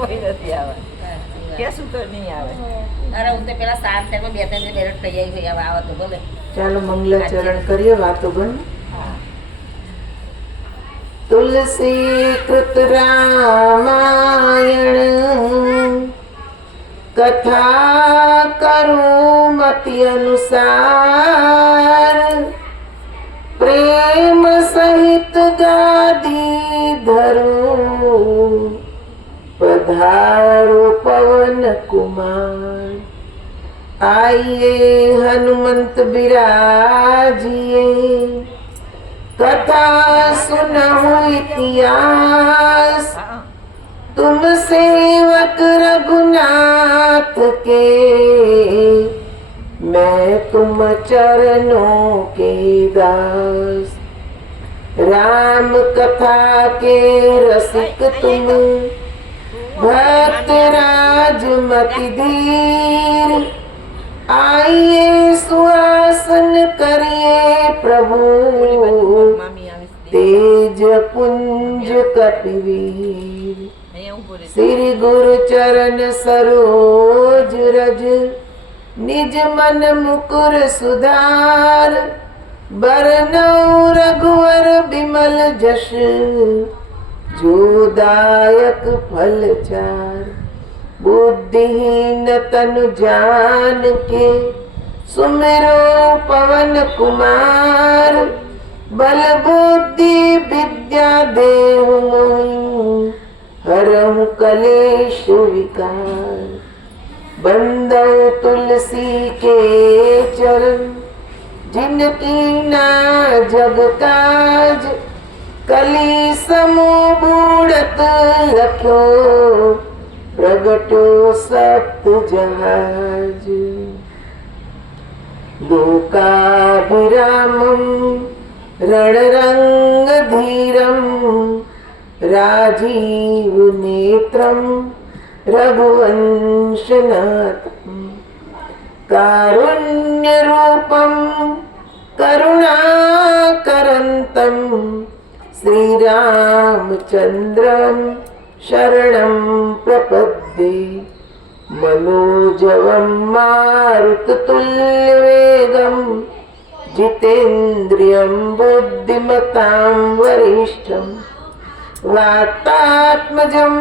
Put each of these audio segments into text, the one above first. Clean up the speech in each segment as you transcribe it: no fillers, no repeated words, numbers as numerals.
કોઈ નથી આવે કેસું તો નહીં આવે અરે હું તો પેલા 7 શહેરમાં 2-3 બેરટ થઈ આવી હવે આવે તો ભલે ચાલો મંગલાચરણ કરીએ વાતો બન હા तुलसी कृत रामायण कथा करूं मति अनुसार प्रेम सहित गादी धरूं पधारो पवन कुमार आइए हनुमंत बिराजिए कथा सुनहु इतिहास तुम सेवक रघुनाथ के मैं तुम चरणों के दास राम कथा के रसिक तुम भक्त राज मति धीर आइए सुहासन करिए प्रभु तेज पुंज कपिवीर श्री गुरु चरण सरोज रज निज मन मुकुर सुधार बरनौ रघुवर बिमल जश जो दायक फल चार बुद्धिहीन तनु जान के सुमिरो पवन कुमार बल बुद्धि विद्या देहु मोहि हरहु कलेश विकार बंदौ तुलसी के चरण जिनकी ना जग काज कली समूह बूढ़त लख्यो प्रगटो सप्त जहाज लोकाभिरामं रणरंग धीरं राजीव नेत्रं रघुवंशनाथं कारुण्य रूपं करुणाकरन्तं श्रीरामचन्द्रं शरणं प्रपद्ये मनोजवं मारुततुल्यवेगं जितेन्द्रियं बुद्धिमतां वरिष्ठं वातात्मजं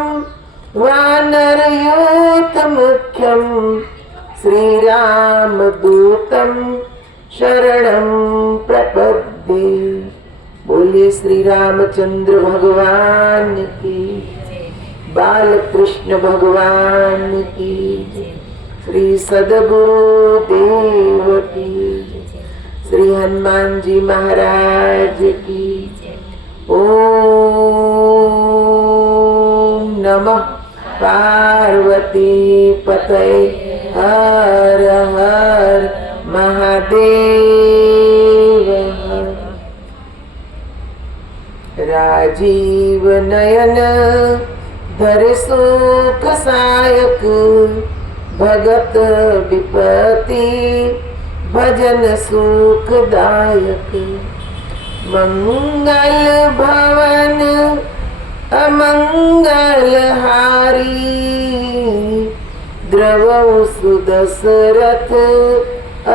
वानरयूथमुख्यं श्रीरामदूतं शरणं प्रपद्ये। बोलिए श्री रामचंद्र भगवान की, बाल कृष्ण भगवान की, श्री सदगुरु देव की, श्री हनुमान जी महाराज की। ओम नमः पार्वती पतये हर हर महादेव। राजीव नयन धर सुख सायक भगत विपति भजन सुखदायक मंगल भवन अमंगल हारी द्रवौ सुदशरथ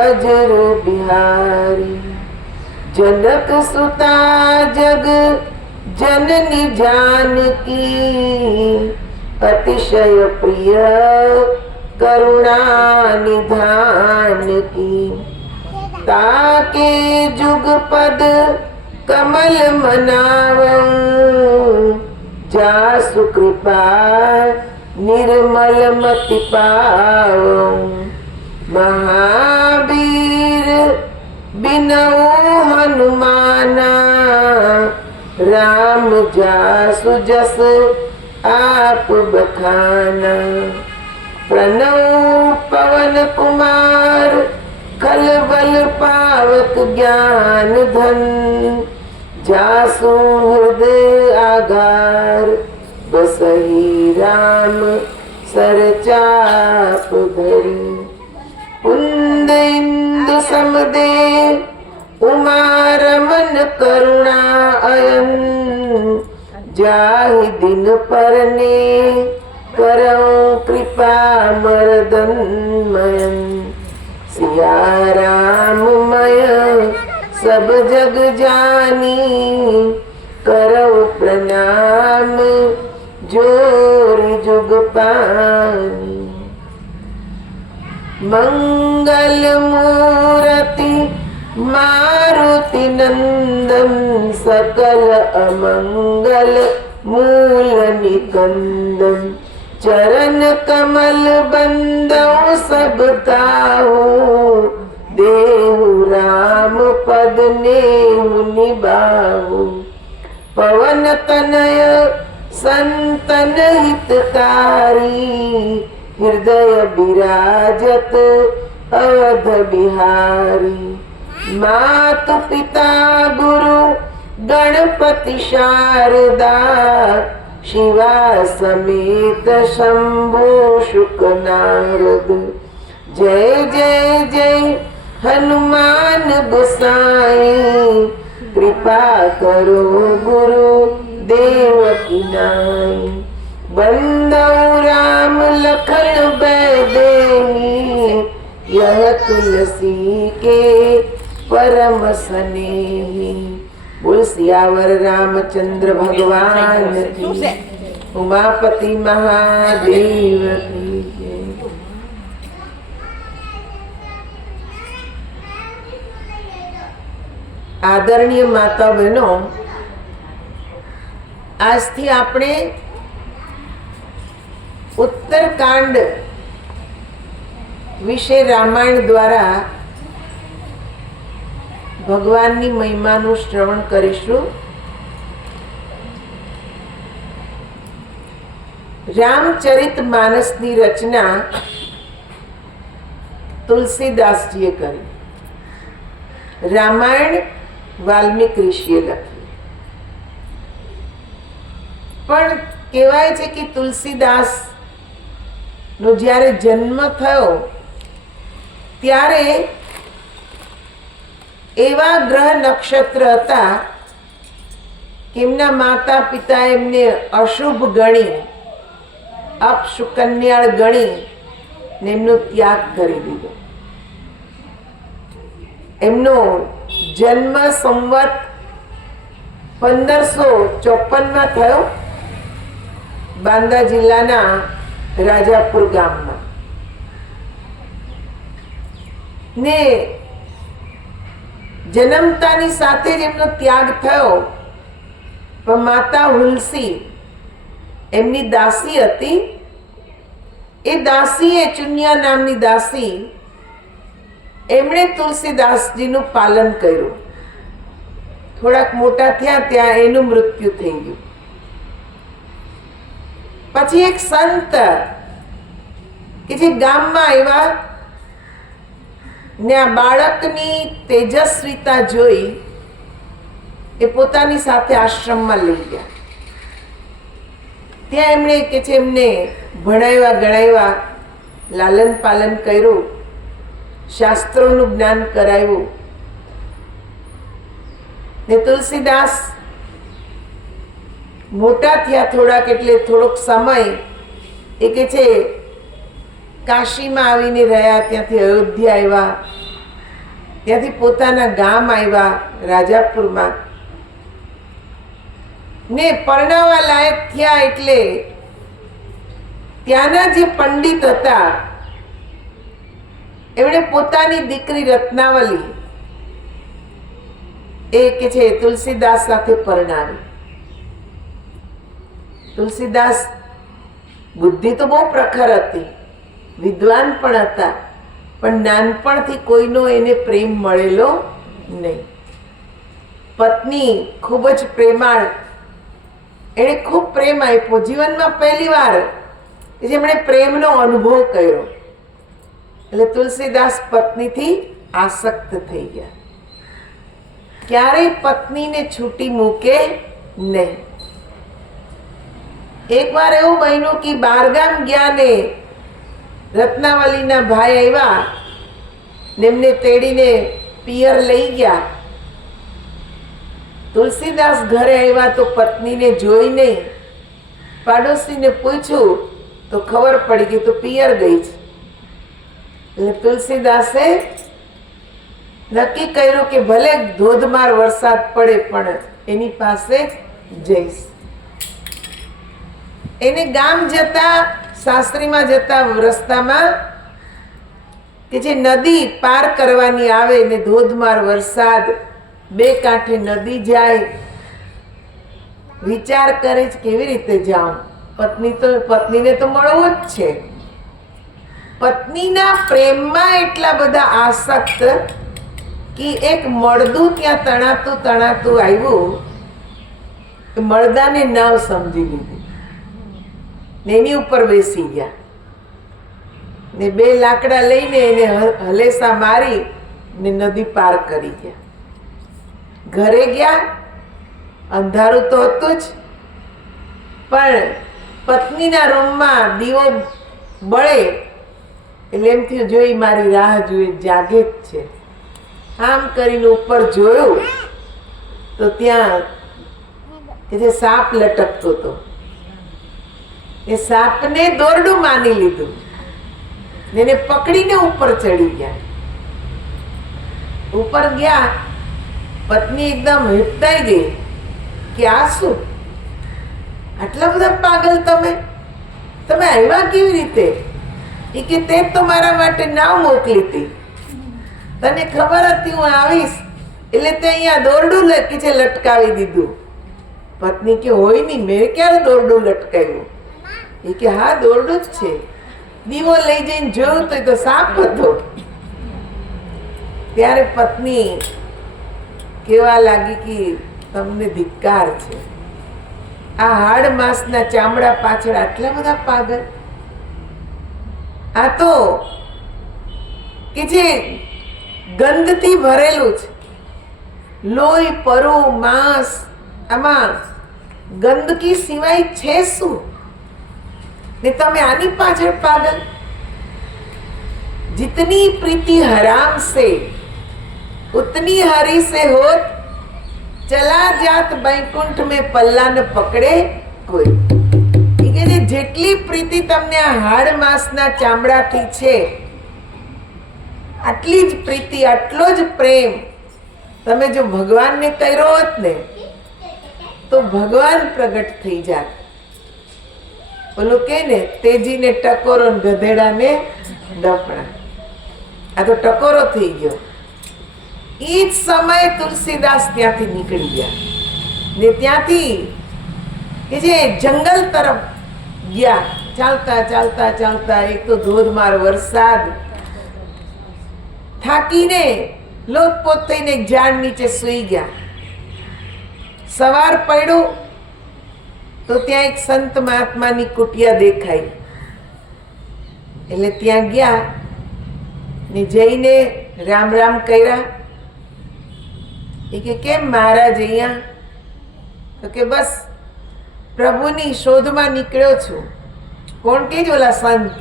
अजर बिहारी जनक सुता जग जननी जानकी अतिशय प्रिय करुणा निधान की ताके जुग पद कमल मनावं जासु कृपा निर्मल मति पावं महावीर बिनऊ हनुमाना राम जासु जस आप बखाना प्रणव पवन कुमार खलबल पावक ज्ञान धन जासु हृदय आगार बसही राम सरचाप धरी कुंद इंदु समदे उमा रमन करुणा अयन जाहि दिन परने करो कृपा मर्दनमयन सिया राममय सब जग जानी करो प्रणाम जोर जुग पानी मंगल मूर्ति मारुति नंदन सकल अमंगल मूल निकंदन चरण कमल बंदौ सब ताहू देहु राम पद नेहु निबाहु पवन तनय संतन हितकारी हृदय विराजत अवध बिहारी मातु पिता गुरु गणपति शारदा शिवा समेत शंभो शुक नारद जय जय जय हनुमान गोसाई कृपा करो गुरु देव की नाई बंदौ राम लखन बैदेही यह तुलसी के परम स्नेही बोल सियावर रामचंद्र भगवान की उमापति महादेव की जय। आदरणीय माता बहनों, આજથી આપણે ઉત્તરકાંડ વિશે રામાયણ દ્વારા ભગવાનની મહિમાનું શ્રવણ કરીશું. રામચરિત માનસની રચના તુલસીદાસજીએ કરી. રામાયણ વાલ્મીક ઋષિએ લખી. પણ કહેવાય છે કે તુલસીદાસ નો જ્યારે જન્મ થયો ત્યારે એવા ગ્રહ નક્ષત્ર હતા કે એમના માતા પિતા એમને અશુભ ગણી, અપશુકન્યાળ ગણી ને એમનો ત્યાગ કરી દીધો. એમનો જન્મ સંવત 1554 થયો બાંદા જિલ્લાના રાજાપુર ગામમાં. ને જન્મતાની સાથે જ એમનો ત્યાગ થયો. પણ માતા હુલસી એમની દાસી હતી. એ દાસીએ, ચુનિયા નામની દાસી, એમણે તુલસીદાસજીનું પાલન કર્યું. થોડાક મોટા થયા ત્યાં એનું મૃત્યુ થઈ ગયું. પછી એક સંત કે જે ગામમાં આવ્યા ને આ બાળકની તેજસ્વીતા જોઈ એ પોતાની સાથે આશ્રમમાં લઈ ગયા. ત્યાં એમણે કે છે એમને ભણાવ્યા ગણાવ્યા, લાલન પાલન કર્યું, શાસ્ત્રોનું જ્ઞાન કરાવ્યું. ને તુલસીદાસ મોટા થયા થોડાક, એટલે થોડોક સમય એ કે છે કાશીમાં આવીને રહ્યા. ત્યાંથી અયોધ્યા આવ્યા, ત્યાંથી પોતાના ગામ આવ્યા રાજાપુરમાં. ને પરણાવા લાયક થયા એટલે ત્યાંના જે પંડિત હતા એમણે પોતાની દીકરી રત્નાવલી એ કે છે તુલસીદાસ સાથે પરણાવી. તુલસીદાસ બુદ્ધિ તો બહુ પ્રખર હતી, વિદ્વાન પણ હતા, પણ નાનપણથી કોઈનો એને પ્રેમ મળેલો નહીં. પત્ની ખૂબ જ પ્રેમાળ, એણે ખૂબ પ્રેમ આપ્યો. જીવનમાં પહેલી વાર જેમણે પ્રેમનો અનુભવ કર્યો. એટલે તુલસીદાસ પત્નીથી આસક્ત થઈ ગયા. ક્યારેય પત્નીને છૂટી મૂકે નહીં. એક વાર એવું બન્યું કે બારગામ ગયા ને રત્નાવલીના ભાઈ આવ્યા ને એમને તેડીને પિયર લઈ ગયા. તુલસીદાસ ઘરે આવ્યા તો પત્નીને જોઈ નહીં. પાડોશીને પૂછ્યું તો ખબર પડી કે તું પિયર ગઈ છે. એટલે તુલસીદાસે નક્કી કર્યું કે ભલે ધોધમાર વરસાદ પડે પણ એની પાસે જઈશ. એને ગામ જતા, શાસ્ત્રીમાં જતા રસ્તામાં કે જે નદી પાર કરવાની આવે ને ધોધમાર વરસાદ, બે કાંઠે નદી જાય, વિચાર કરે છે કેવી રીતે જાઉં. પત્નીને તો મળવું જ છે. પત્નીના પ્રેમમાં એટલા બધા આસક્ત કે એક મળદું ત્યાં તણાતું તણાતું આવ્યું, મળદાને નાવ સમજી લીધી ને એની ઉપર બેસી ગયા ને બે લાકડા લઈને એને હલેસા મારી ને નદી પાર કરી ગયા. ઘરે ગયા, અંધારું તો હતું જ, પણ પત્નીના રૂમમાં દીવો બળે એટલે એમ થયું જોઈ મારી રાહ જોઈ જાગે જ છે. આમ કરીને ઉપર જોયું તો ત્યાં કે જે સાપ લટકતો હતો, એ સાપને દોરડું માની લીધું ને એને પકડીને ઉપર ચડી ગયા. ઉપર ગયા, પત્ની એકદમ હિપતાઈ ગઈ કે આ શું, આટલા બધા પાગલ તમે આવ્યા કેવી રીતે? એ કે તે તો મારા માટે નાવ મોકલી હતી, તને ખબર હતી હું આવીશ એટલે તે અહીંયા દોરડું લટકાવી દીધું. પત્ની કે હોય નહીં, મેં ક્યારે દોરડું લટકાવ્યું? એ કે હા દોરડું જ છે. દીવો લઈ જઈને જોયું તો સાપ હતો. ત્યારે પત્ની કેવા લાગી કે તમને ધિક્કાર છે, આ હાડ માંસના ચામડા પાછળ આટલા બધા પાગલ. આ તો કે જે ગંધથી ભરેલું છે, લોહી, પરુ, માંસ, આમાં ગંદકી સિવાય છે શું? ને તમે આની પાછળ પાગલ. जितनी प्रीति हराम से उतनी हरि से होत, चला जात बैकुंठ में पल्ला न पकड़े કોઈ. જેટલી પ્રીતિ તમને આ હાડ માંસના ચામડાથી છે, આટલી જ પ્રીતિ, આટલો જ પ્રેમ તમે જો ભગવાનને કર્યો હોત ને તો ભગવાન પ્રગટ થઈ જાત. ઓલું કે ને તેજીને ટકોરો ને ગધેડાને ડફણા. આ તો ટકોરો થઈ ગયો. એ જ સમયે તુલસીદાસ ત્યાંથી નીકળી ગયા ને ત્યાંથી કે જે જંગલ તરફ ગયા. ચાલતા ચાલતા ચાલતા, એક તો ધોધમાર વરસાદ, થાકીને લોતપોત થઈને એક ઝાડ નીચે સૂઈ ગયા. સવાર પડ્યું તો ત્યાં એક સંત મહાત્માની કુટિયા દેખાઈ. એટલે ત્યાં ગયા ને જઈને રામ રામ કર્યા. એ કે કેમ મહારાજ અહીંયા? તો કે બસ પ્રભુની શોધમાં નીકળ્યો છું. કોણ કે ઓલા સંત?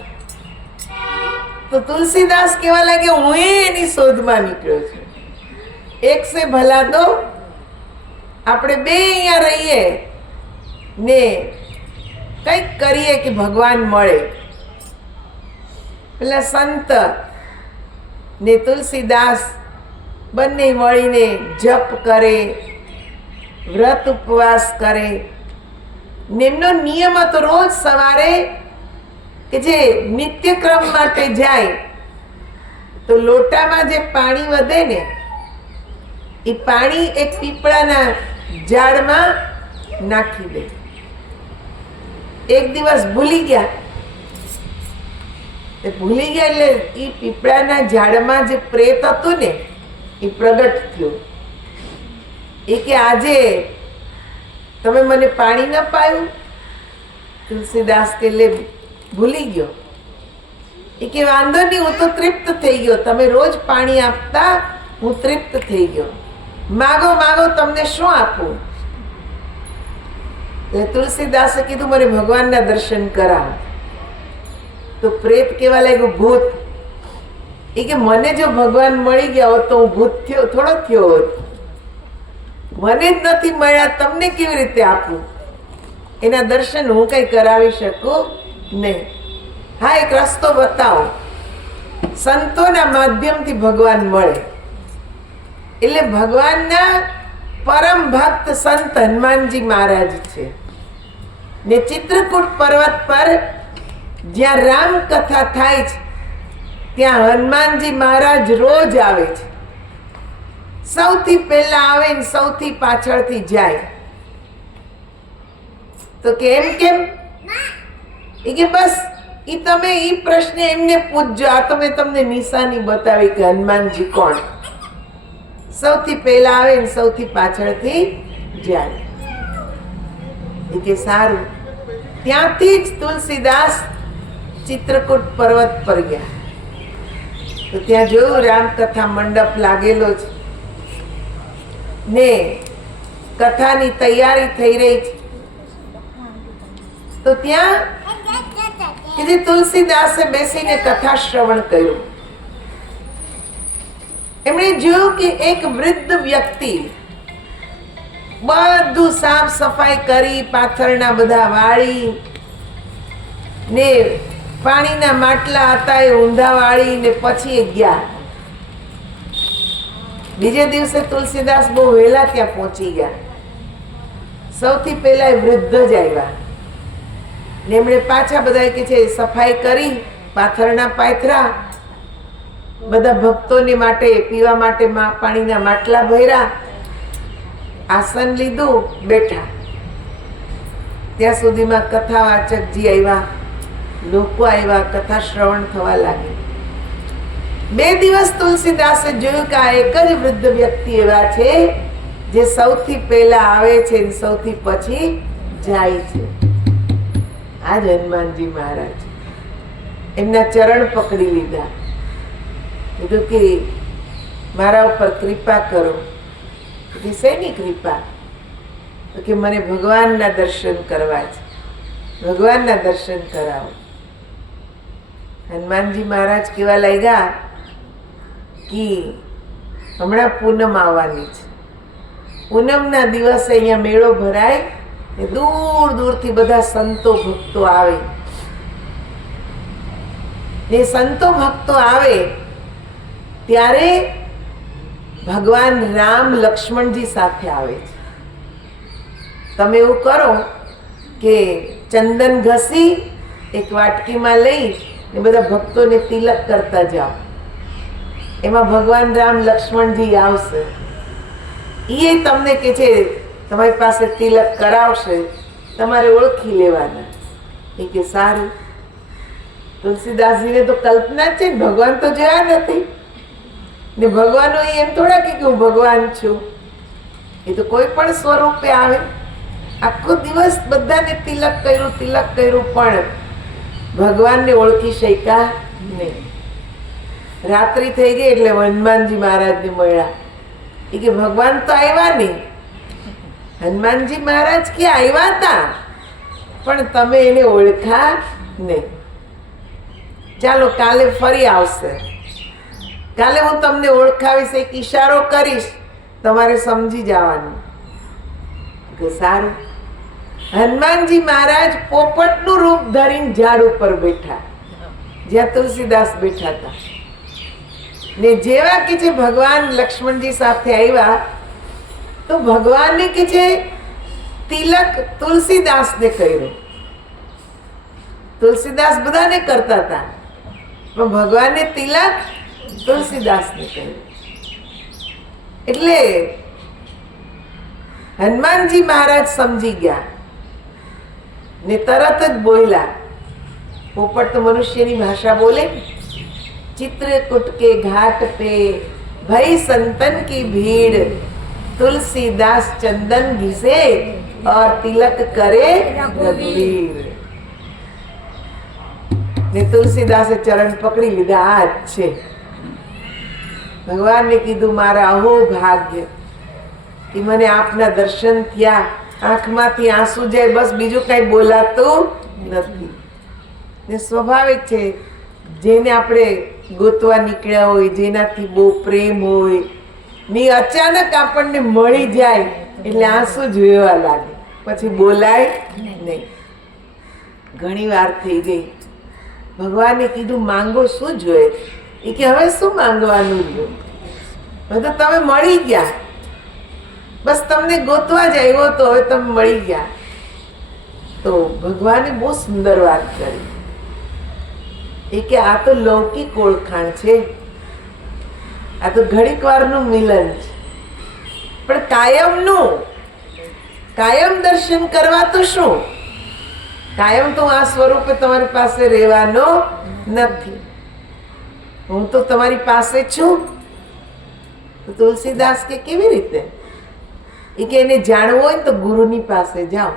તો તુલસીદાસ કહેવા લાગે હું એની શોધમાં નીકળ્યો છું. એક સે ભલા દો, આપણે બે અહીંયા રહીએ ને કંઈક કરીએ કે ભગવાન મળે. પેલા સંત ને તુલસીદાસ બંને મળીને જપ કરે, વ્રત ઉપવાસ કરે. એમનો નિયમ હતો રોજ સવારે કે જે નિત્યક્રમ માટે જાય તો લોટામાં જે પાણી વધે ને એ પાણી એક પીપળાના ઝાડમાં નાખી દે. એક દિવસ ભૂલી ગયા એટલે એ પીપળાના ઝાડમાં જે પ્રેત હતું ને એ પ્રગટ થયું. એ કે આજે તમે મને પાણી ન પાયું? તુલસીદાસ કે લે ભૂલી ગયો. એ કે વાંધો નહીં, હું તો તૃપ્ત થઈ ગયો, તમે રોજ પાણી આપતા હું તૃપ્ત થઈ ગયો, માગો માગો તમને શું આપું? એટલે તુલસીદાસે કીધું મને ભગવાનના દર્શન કરાવો. તો પ્રેત કેવા લાગ્યું ભૂત. એ કે મને જો ભગવાન મળી ગયા હોત તો હું ભૂત થોડો થયો હોત. મને જ નથી મળ્યા, તમને કેવી રીતે આપું? એના દર્શન હું કઈ કરાવી શકું નહીં. હા, એક રસ્તો બતાવો. સંતોના માધ્યમથી ભગવાન મળે. એટલે ભગવાનના પરમ ભક્ત સંત હનુમાનજી મહારાજ છે. ને ચિત્રકૂટ પર્વત પર જ્યાં રામ કથા થાય છે ત્યાં હનુમાનજી મહારાજ રોજ આવે છે. સૌથી પહેલા આવે ને સૌથી પાછળથી જાય. તો કેમ કેમ? એ કે બસ ઈ તમે ઈ પ્રશ્ન એમને પૂછજો. આ તો મેં તમને નિશાની બતાવી કે હનુમાનજી કોણ. સૌથી પહેલા આવે ને સૌથી પાછળથી જાય. એ કે સારું. ત્યાંથી જ તુલસીદાસ ચિત્રકૂટ પર્વત પર ગયા. તો ત્યાં જોયું રામકથા મંડપ લાગેલો છે ને કથાની તૈયારી થઈ રહી છે. તો ત્યાં કે જે તુલસીદાસે બેસીને કથા શ્રવણ કર્યું. એમણે જોયું કે એક વૃદ્ધ વ્યક્તિ બધું સાફ સફાઈ કરી, પાથરના બધા વાળી ને પાણીના માટલા હતા એ ઊંધા વાળી ને પછી એ ગયા. બીજે દિવસે તુલસીદાસ બહુ વહેલા ત્યાં પહોંચી ગયા. સૌથી પહેલા એ વૃદ્ધ જ આવ્યા ને એમણે પાછા બધા કે છે સફાઈ કરી, પાથરના પાથરા, બધા ભક્તોને માટે પીવા માટે પાણીના માટલા ભર્યા, આસન લીધું, બેઠા. ત્યાં સુધીમાં કથાવાચકજી આવ્યા, લોકો આવ્યા, કથા શ્રવણ થવા લાગી. 2 દિવસ તુલસીદાસે જોયું કે આ એક જ વૃદ્ધ વ્યક્તિ એવા છે જે સૌથી પહેલા આવે છે અને સૌથી પછી જાય છે. આ જ હનુમાનજી મહારાજ. એમના ચરણ પકડી લીધા. કીધું કે મારા ઉપર કૃપા કરો. શેની કૃપા? તો કે મને ભગવાનના દર્શન કરવા છે, ભગવાનના દર્શન કરાવો. હનુમાનજી મહારાજ કેવા લાગ્યા કે હમણાં પૂનમ આવવાની છે. પૂનમના દિવસે અહીંયા મેળો ભરાય ને દૂર દૂરથી બધા સંતો ભક્તો આવે. ને સંતો ભક્તો આવે ત્યારે ભગવાન રામ લક્ષ્મણજી સાથે આવે છે. તમે એવું કરો કે ચંદન ઘસી એક વાટકીમાં લઈ ને બધા ભક્તોને તિલક કરતા જાઓ. એમાં ભગવાન રામ લક્ષ્મણજી આવશે. એ તમને કે છે તમારી પાસે તિલક કરાવશે, તમારે ઓળખી લેવાના. એ કે સારું. તુલસીદાસજીને તો કલ્પના છે ને, ભગવાન તો જોયા નથી ને ભગવાન એમ થોડા કે હું ભગવાન છું. એ તો કોઈ પણ સ્વરૂપે આવે. આખો દિવસ બધાને તિલક કર્યું પણ ભગવાનને ઓળખી શક્યા નહીં. રાત્રિ થઈ ગઈ એટલે હનુમાનજી મહારાજને મળ્યા. એ કે ભગવાન તો આવ્યા નહીં. હનુમાનજી મહારાજ કે આવ્યા હતા પણ તમે એને ઓળખા નહીં. ચાલો કાલે ફરી આવશે, કાલે હું તમને ઓળખાવીશ, એક ઈશારો કરીશ, તમારે સમજી જવાનું. કે સારું. હનુમાનજી મહારાજ પોપટનું રૂપ ધરીને ઝાડ ઉપર બેઠા, જ્યાં તુલસીદાસ બેઠા હતા. ને જેવા કે છે ભગવાન લક્ષ્મણજી સાથે આવ્યા તો ભગવાનને કે છે તિલક તુલસીદાસને કર્યો. તુલસીદાસ બધાને કરતા હતા પણ ભગવાનને તિલક તુલસીદાસને કર્યો. એટલે હનુમાનજી મહારાજ સમજી ગયા ને તરત જ બોલ્યા. પોપટ તો મનુષ્યની ભાષા બોલે. चित्रकूट के घाट पे भई संतन की भीड़, तुलसीदास चंदन घिसे और तिलक करे रघुवीर. ने तुलसीदासे चरण पकड़ी लीधा. आ છે ભગવાનને કીધું મારા અહો ભાગ્ય કે મને આપના દર્શન થયા, આંખમાંથી આંસુ જાય, બસ બીજું કઈ બોલાતું નથી. ને સ્વાભાવિક છે જેને આપણે ગોતવા નીકળ્યા હોય, જેનાથી બહુ પ્રેમ હોય ને અચાનક આપણને મળી જાય એટલે આંસુ જોવા લાગે, પછી બોલાય નહીં. ઘણી વાર થઈ ગઈ ભગવાને કીધું માંગો શું જોઈએ? એ કે હવે શું માંગવાનું રહ્યું, હવે તો તમે મળી ગયા, બસ તમને ગોતવા જ આવ્યો તો હવે તમે મળી ગયા. તો ભગવાને બહુ સુંદર વાત કરી. એ કે આ તો લૌકિક ઓળખાણ છે, આ તો ઘડીક વારનું મિલન છે, પણ કાયમ દર્શન કરવા તો શું? કાયમ તો આ સ્વરૂપે તમારી પાસે રહેવાનો નથી. હું તો તમારી પાસે છું. તો તુલસીદાસ કે કેવી રીતે? એ કે એને જાણવું હોય ને તો ગુરુની પાસે જાઓ,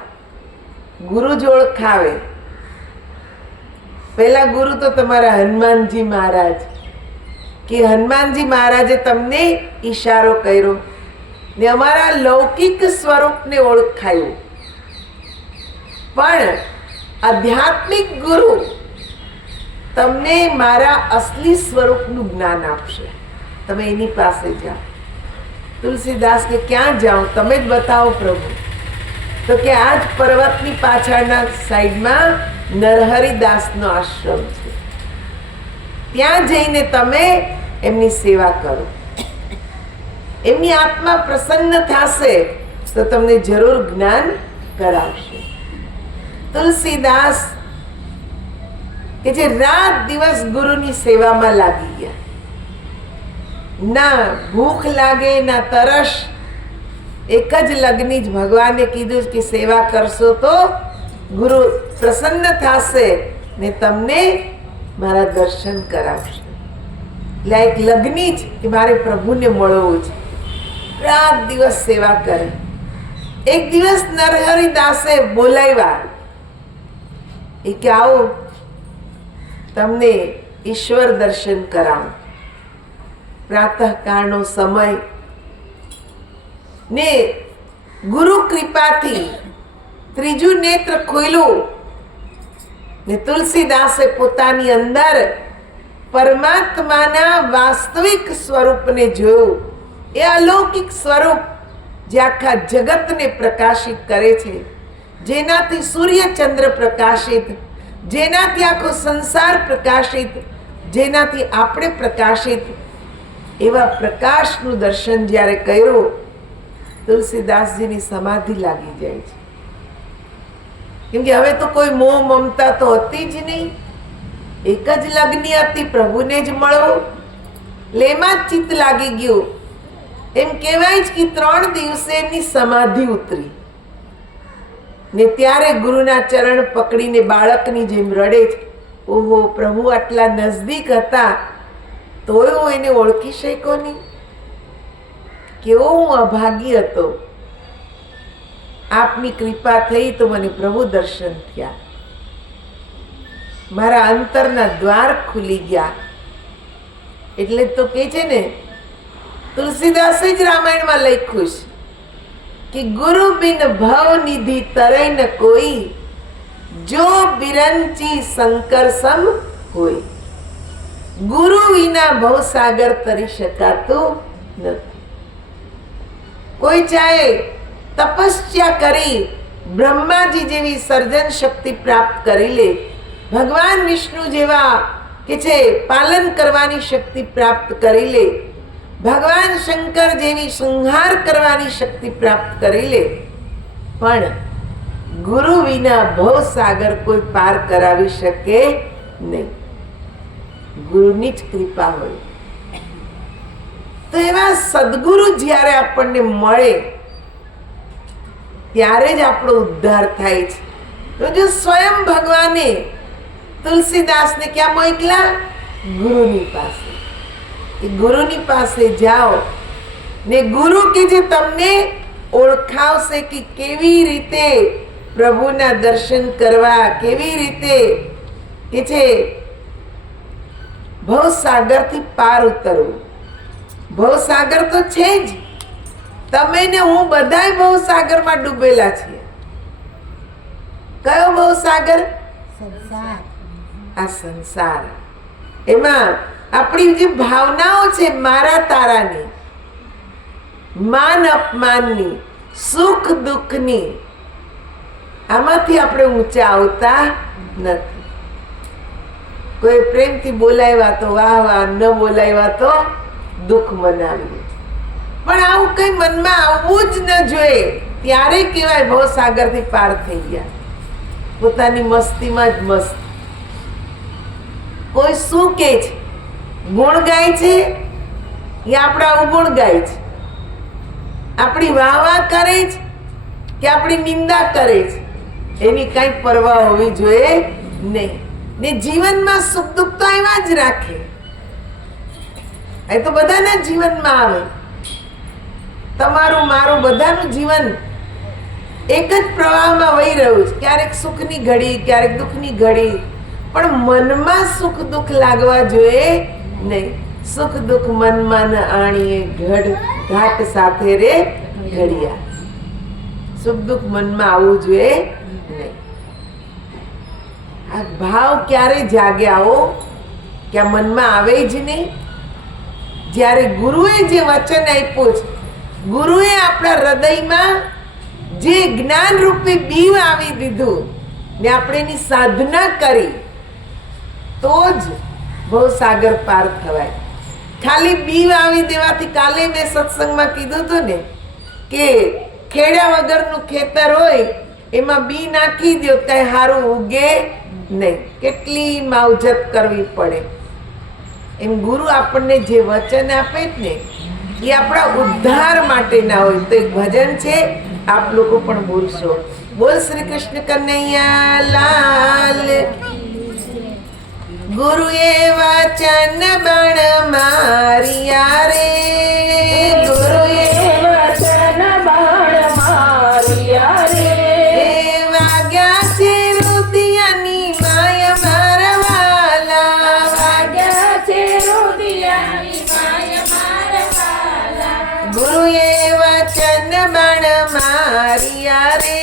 ગુરુ જ ઓળખાવે. પહેલા ગુરુ તો તમારા હનુમાનજી મહારાજ, કે હનુમાનજી મહારાજે તમને ઈશારો કર્યો ને અમારા લૌકિક સ્વરૂપને ઓળખાયું. પણ આધ્યાત્મિક ગુરુ તમને મારા અસલી સ્વરૂપનું જ્ઞાન આપશે. તમે એની પાસે જાઓ. તુલસીદાસ કે ક્યાં જાઓ? તમે જ બતાવો પ્રભુ. તો કે આ જ પર્વતની પાછળના સાઈડમાં નરહરિદાસનો આશ્રમ છે, ત્યાં જઈને તમે એમની સેવા કરો. એમની આત્મા પ્રસન્ન થશે તો તમને જરૂર જ્ઞાન કરાવશે. તુલસીદાસ કે જે રાત દિવસ ગુરુની સેવામાં લાગી ગયા, ના ભૂખ લાગે ના તરસ, એક જ લગ્ની જ ભગવાને કીધું કે સેવા કરશો તો ગુરુ પ્રસન્ન થશે ને તમને મારા દર્શન કરાવશે. એટલે એક લગ્ની જ કે મારે પ્રભુને મળવું છે, રાત દિવસ સેવા કરે. એક દિવસ નરહરિદાસે બોલાવ્યા. એ કે આવો તમને ઈશ્વર દર્શન કરાવું. પ્રાતઃકાળનો સમય ને ગુરુ કૃપાથી ત્રીજું નેત્ર ખોલ્યું ને તુલસીદાસે પોતાની અંદર પરમાત્માના વાસ્તવિક સ્વરૂપને જોયું. એ અલૌકિક સ્વરૂપ જે આખા જગતને પ્રકાશિત કરે છે, જેનાથી સૂર્ય ચંદ્ર પ્રકાશિત, જેનાથી આખો સંસાર પ્રકાશિત, જેનાથી આપણે પ્રકાશિત, એવા પ્રકાશનું દર્શન જ્યારે કર્યું, તુલસીદાસજીની સમાધિ લાગી જાય છે. કેમ કે હવે તો કોઈ મોહ મમતા તો હતી જ નહીં. એક જ લગ્ની હતી, પ્રભુને જ મળવું, લેમાં જ ચિત્ત લાગી ગયું. એમ કહેવાય જ કે 3 દિવસે એમની સમાધિ ઉતરી ને ત્યારે ગુરુના ચરણ પકડીને બાળકની જેમ રડે છે. ઓહો, પ્રભુ આટલા નજદીક હતા તોય હું એને ઓળખી શક્યો નહીં. કેવો હું અભાગી હતો. આપની કૃપા થઈ તો મને પ્રભુ દર્શન થયા, મારા અંતરના દ્વાર ખુલી ગયા. એટલે તો કે છે ને, તુલસીદાસે જ રામાયણમાં લખ્યું છે કે ગુરુ બિન ભવ નિધિ તરે ન કોઈ, જો બિરંચી શંકર સમ હોય. ગુરુ વિના ભવસાગર તરી શકાતું નથી. કોઈ ચાહે તપસ્યા કરી બ્રહ્માજી જેવી સર્જન શક્તિ પ્રાપ્ત કરી લે, ભગવાન વિષ્ણુ જેવા કે છે પાલન કરવાની શક્તિ પ્રાપ્ત કરી લે, ભગવાન શંકર જેવી સંહાર કરવાની શક્તિ પ્રાપ્ત કરી લે, પણ ગુરુ વિના ભવસાગર કોઈ પાર કરાવી શકે નહીં. ગુરુની જ કૃપા હોય. તો એવા સદગુરુ જ્યારે આપણને મળે ત્યારે જ આપણો ઉદ્ધાર થાય છે. તો જો સ્વયં ભગવાને તુલસીદાસને ક્યાં મોકલા? ગુરુની પાસે. કે ગુરુની પાસે જાઓ ને ગુરુ કે જે તમને ઓળખાવશે કે કેવી રીતે પ્રભુના દર્શન કરવા, કેવી રીતે કે છે ભવસાગરથી પાર ઉતરવું. ભવસાગર તો છે જ, તમે ને હું બધાય ભવસાગરમાં ડૂબેલા છીએ. કયો ભવસાગર? આ સંસાર. એમાં આપણી જે ભાવનાઓ છે મારા તારાની, માન અપમાનની, સુખ દુઃખની, આમાંથી આપણે ઊંચા આવતા નથી. કોઈ પ્રેમથી બોલાવ્યા તો વાહ વાહ, ન બોલાવ્યા તો દુઃખ મનાવ્યું. પણ આવું કઈ મનમાં આવવું જ ન જોઈએ. ત્યારે કહેવાય ભવસાગરથી પાર થઈ ગયા. પોતાની મસ્તીમાં જ મસ્ત. કોઈ શું કે છે, ગુણ ગાય છે કે આપણા અવગુણ ગાય છે, આપણી વાહ વાહ કરે છે કે આપણી નિંદા કરે છે, એની કઈ પરવા હોવી જોઈએ નહીં. ને જીવનમાં સુખ દુઃખ તો આવ્યા જ રાખે. એ તો બધાના જીવનમાં આવે. તમારું મારું બધાનું જીવન એક જ પ્રવાહમાં વહી રહ્યું છે. ક્યારેક સુખની ઘડી, ક્યારેક દુઃખની ઘડી. પણ મનમાં સુખ દુઃખ લાગવા જોઈએ નહીં. સુખ દુઃખ મનમાં ન આણીએ, ઘાટ સાથે રે ઘડિયા. સુખ દુઃખ મનમાં આવવું જોઈએ નહીં. આ ભાવ ક્યારે જાગે આવો કે આ મનમાં આવે જ નહીં. જ્યારે ગુરુએ જે વચન આપ્યું છે, ગુરુએ આપણા હૃદયમાં જે જ્ઞાન રૂપી બીવ આવી દીધું ને આપણે એની સાધના કરી તો જ ભવસાગર પાર થવાય. ખાલી બીવ આવી દેવાથી, કાલે મેં સત્સંગમાં કીધું હતું ને કે ખેડ્યા વગરનું ખેતર હોય એમાં બી નાખી દો કઈ સારું ઉગે નહીં. કેટલી માવજત કરવી પડે. એમ ગુરુ આપણને જે વચન આપે ને એ આપણા ઉદ્ધાર માટે ના હોય. તો એક ભજન છે, આપ લોકો પણ બોલશો. બોલ શ્રી કૃષ્ણ કનૈયા લાલ. ગુરુએ વચન બણ મારિયા રે, ગુરુએ વચન બણ મારિયા રે. વાગ્યા છે રુદિયાની માય મારવાલા, વાગ્યા છે રુદિયાની માય મારવાલા. ગુરુએ વચન બણ મારિયા રે,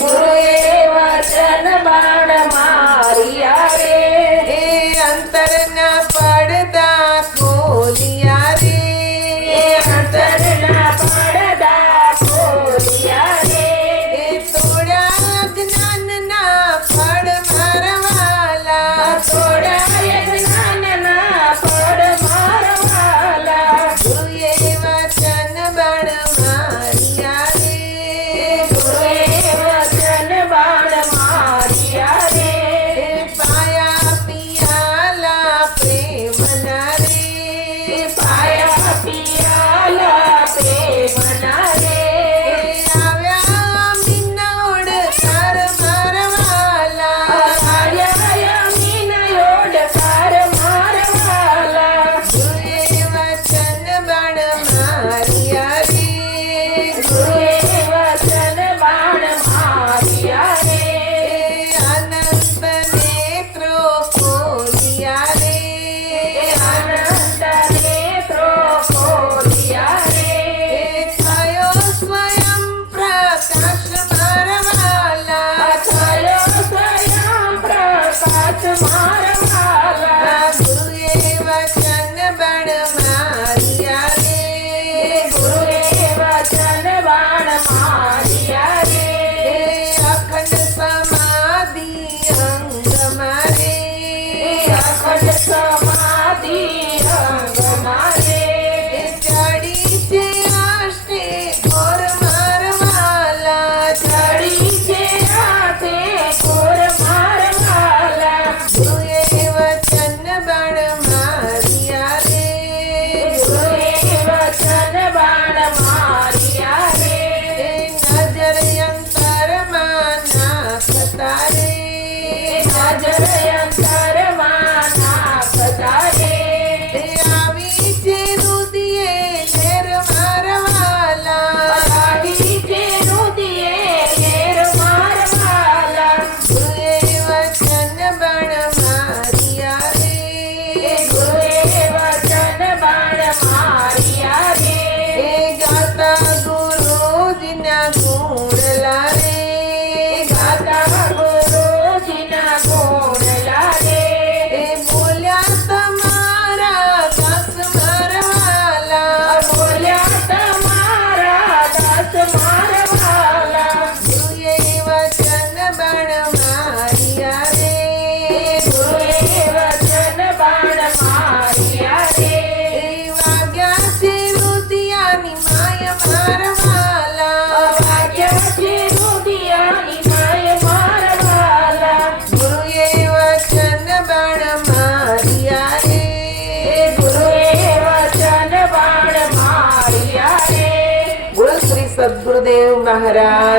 ગુરુએ વચન બણ મારિયા રે. અંતરના પડદા ખોલિયા રે, અંતરના પડદા ખોલિયા રે. થોડા જ્ઞાનના ફળ મારવાલા, થોડા જ્ઞાનના ફળ મારવાલા. ગુરુએ વચન બણ મારિયા રે, ગુરુએ વચન બણ મારિયા રે. પાયા પિયાલા પ્રેમના રે, પાયા પિયાલા પ્રેમના રે. આવ્યા મીનોડ કર મારવાલા, આવ્યા મીનયોડકાર મારવાલા. ગુરુએ વચન બણ મારિયા રે, ગુરુએ વચન બણ મારિયા રે. અનંત નેત્રો ખોલિયા રે, અનંત નેત્રો ખોલિયા રે. થયો સ્વયં પ્રકાશ મારવાલા, થયો સ્વયં પ્રકાશ મારવાલા. ગુરુએ વચન બણ મારિયા રે, ગુરુએ વચન બણ મારિયા રે. અખંડ સમાધિ અંગ મારે, અખંડ સમાધિ અંગ મારે. ચડી છે આષ્ટે ઘોર મારવાલા, ચડી છે હાથે ઘોર મારવાલા. ગુરુએ વચન બણ મારિયા રે, ગુરુએ વચન બણ મારિયા રે. નજર અંતરમાં નાખતા રે, નજર અંતરમાં નાખતા રે. આવી છે રુદિયે લેર મારવાલા, આવી છે રુદિયે ઘેર મારવાલા. ગુરુએ વચન બણ મારિયા રે, ગુરુએ વચન બણ મારિયા રે. ગાતા ગુરુજીના ગુણ લારે, ગાતા ગુરુજીના ગુણ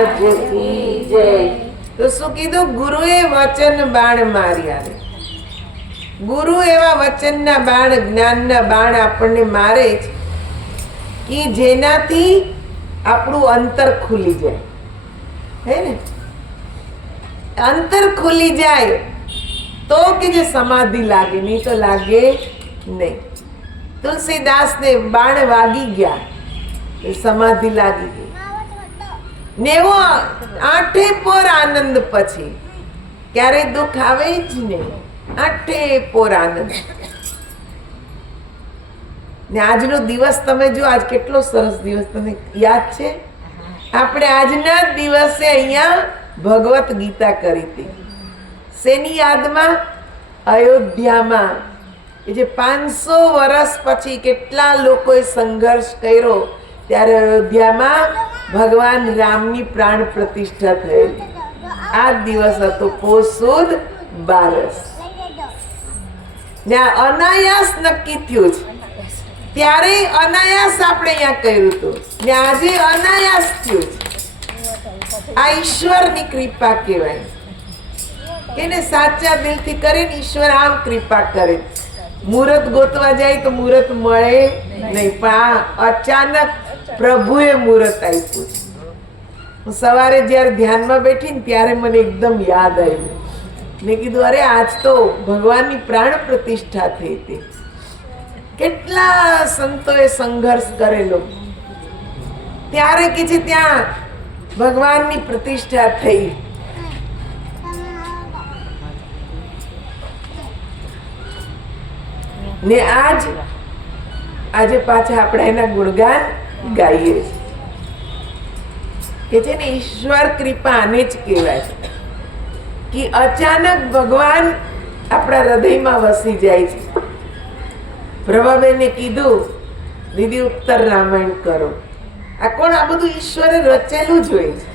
મહારાજ કી જય. તો શું કીધું? ગુરુએ વચન બાણ માર્યા રે. ગુરુ એવા વચનના બાણ, જ્ઞાનના બાણ આપણને મારે છે કે જેનાથી આપણું અંતર ખુલી જાય. હે ને? અંતર ખુલી જાય તો કે જે સમાધિ લાગે, નહીં તો લાગે નહીં. તુલસીદાસને બાણ વાગી ગયા, સમાધિ લાગી ગઈ. નેવો આઠે પોર આનંદ પછી ક્યારે દુઃખ આવે જ નહીં. આઠે પોર આનંદ. ને આજનો દિવસ તમે જો, આજ કેટલો સરસ દિવસ તમને યાદ છે? આપણે આજના દિવસે અહીંયા ભગવત ગીતા કરી હતી. શેની યાદમાં? અયોધ્યામાં એ જે 500 વર્ષ પછી કેટલા લોકોએ સંઘર્ષ કર્યો, ત્યારે અયોધ્યામાં ભગવાન રામની પ્રાણ પ્રતિષ્ઠા થયેલી. આ દિવસ હતો પોષ સુદ 12. ને આ અનાયાસ નક્કી થયું છે. ત્યારે અનાયાસ આપણે અહીંયા કર્યું હતું, ને આજે અનાયાસ થયું છે. આ ઈશ્વરની કૃપા કહેવાય. એને સાચા દિલથી કરીને ઈશ્વર આમ કૃપા કરે. મુહૂર્ત ગોતવા જાય તો મુહૂર્ત મળે નહીં, પણ આ અચાનક પ્રભુએ મુહૂર્ત આપ્યું છે. હું સવારે જ્યારે ધ્યાનમાં બેઠી ને ત્યારે મને એકદમ યાદ આવ્યું. મેં કીધું અરે આજ તો ભગવાનની પ્રાણ પ્રતિષ્ઠા થઈ હતી. કેટલા સંતોએ સંઘર્ષ કરેલો, ત્યારે કે છે ત્યાં ભગવાનની પ્રતિષ્ઠા થઈ. ને આજે પાછા આપણે એના ગુણગાન ગાઈએ કે છે ને ઈશ્વર કૃપા આને જ કહેવાય કે અચાનક ભગવાન આપણા હૃદયમાં વસી જાય છે. પ્રભાબેને કીધું દીદી ઉત્તર રામાયણ કરો. આ કોણ? આ બધું ઈશ્વરે રચેલું જ હોય છે.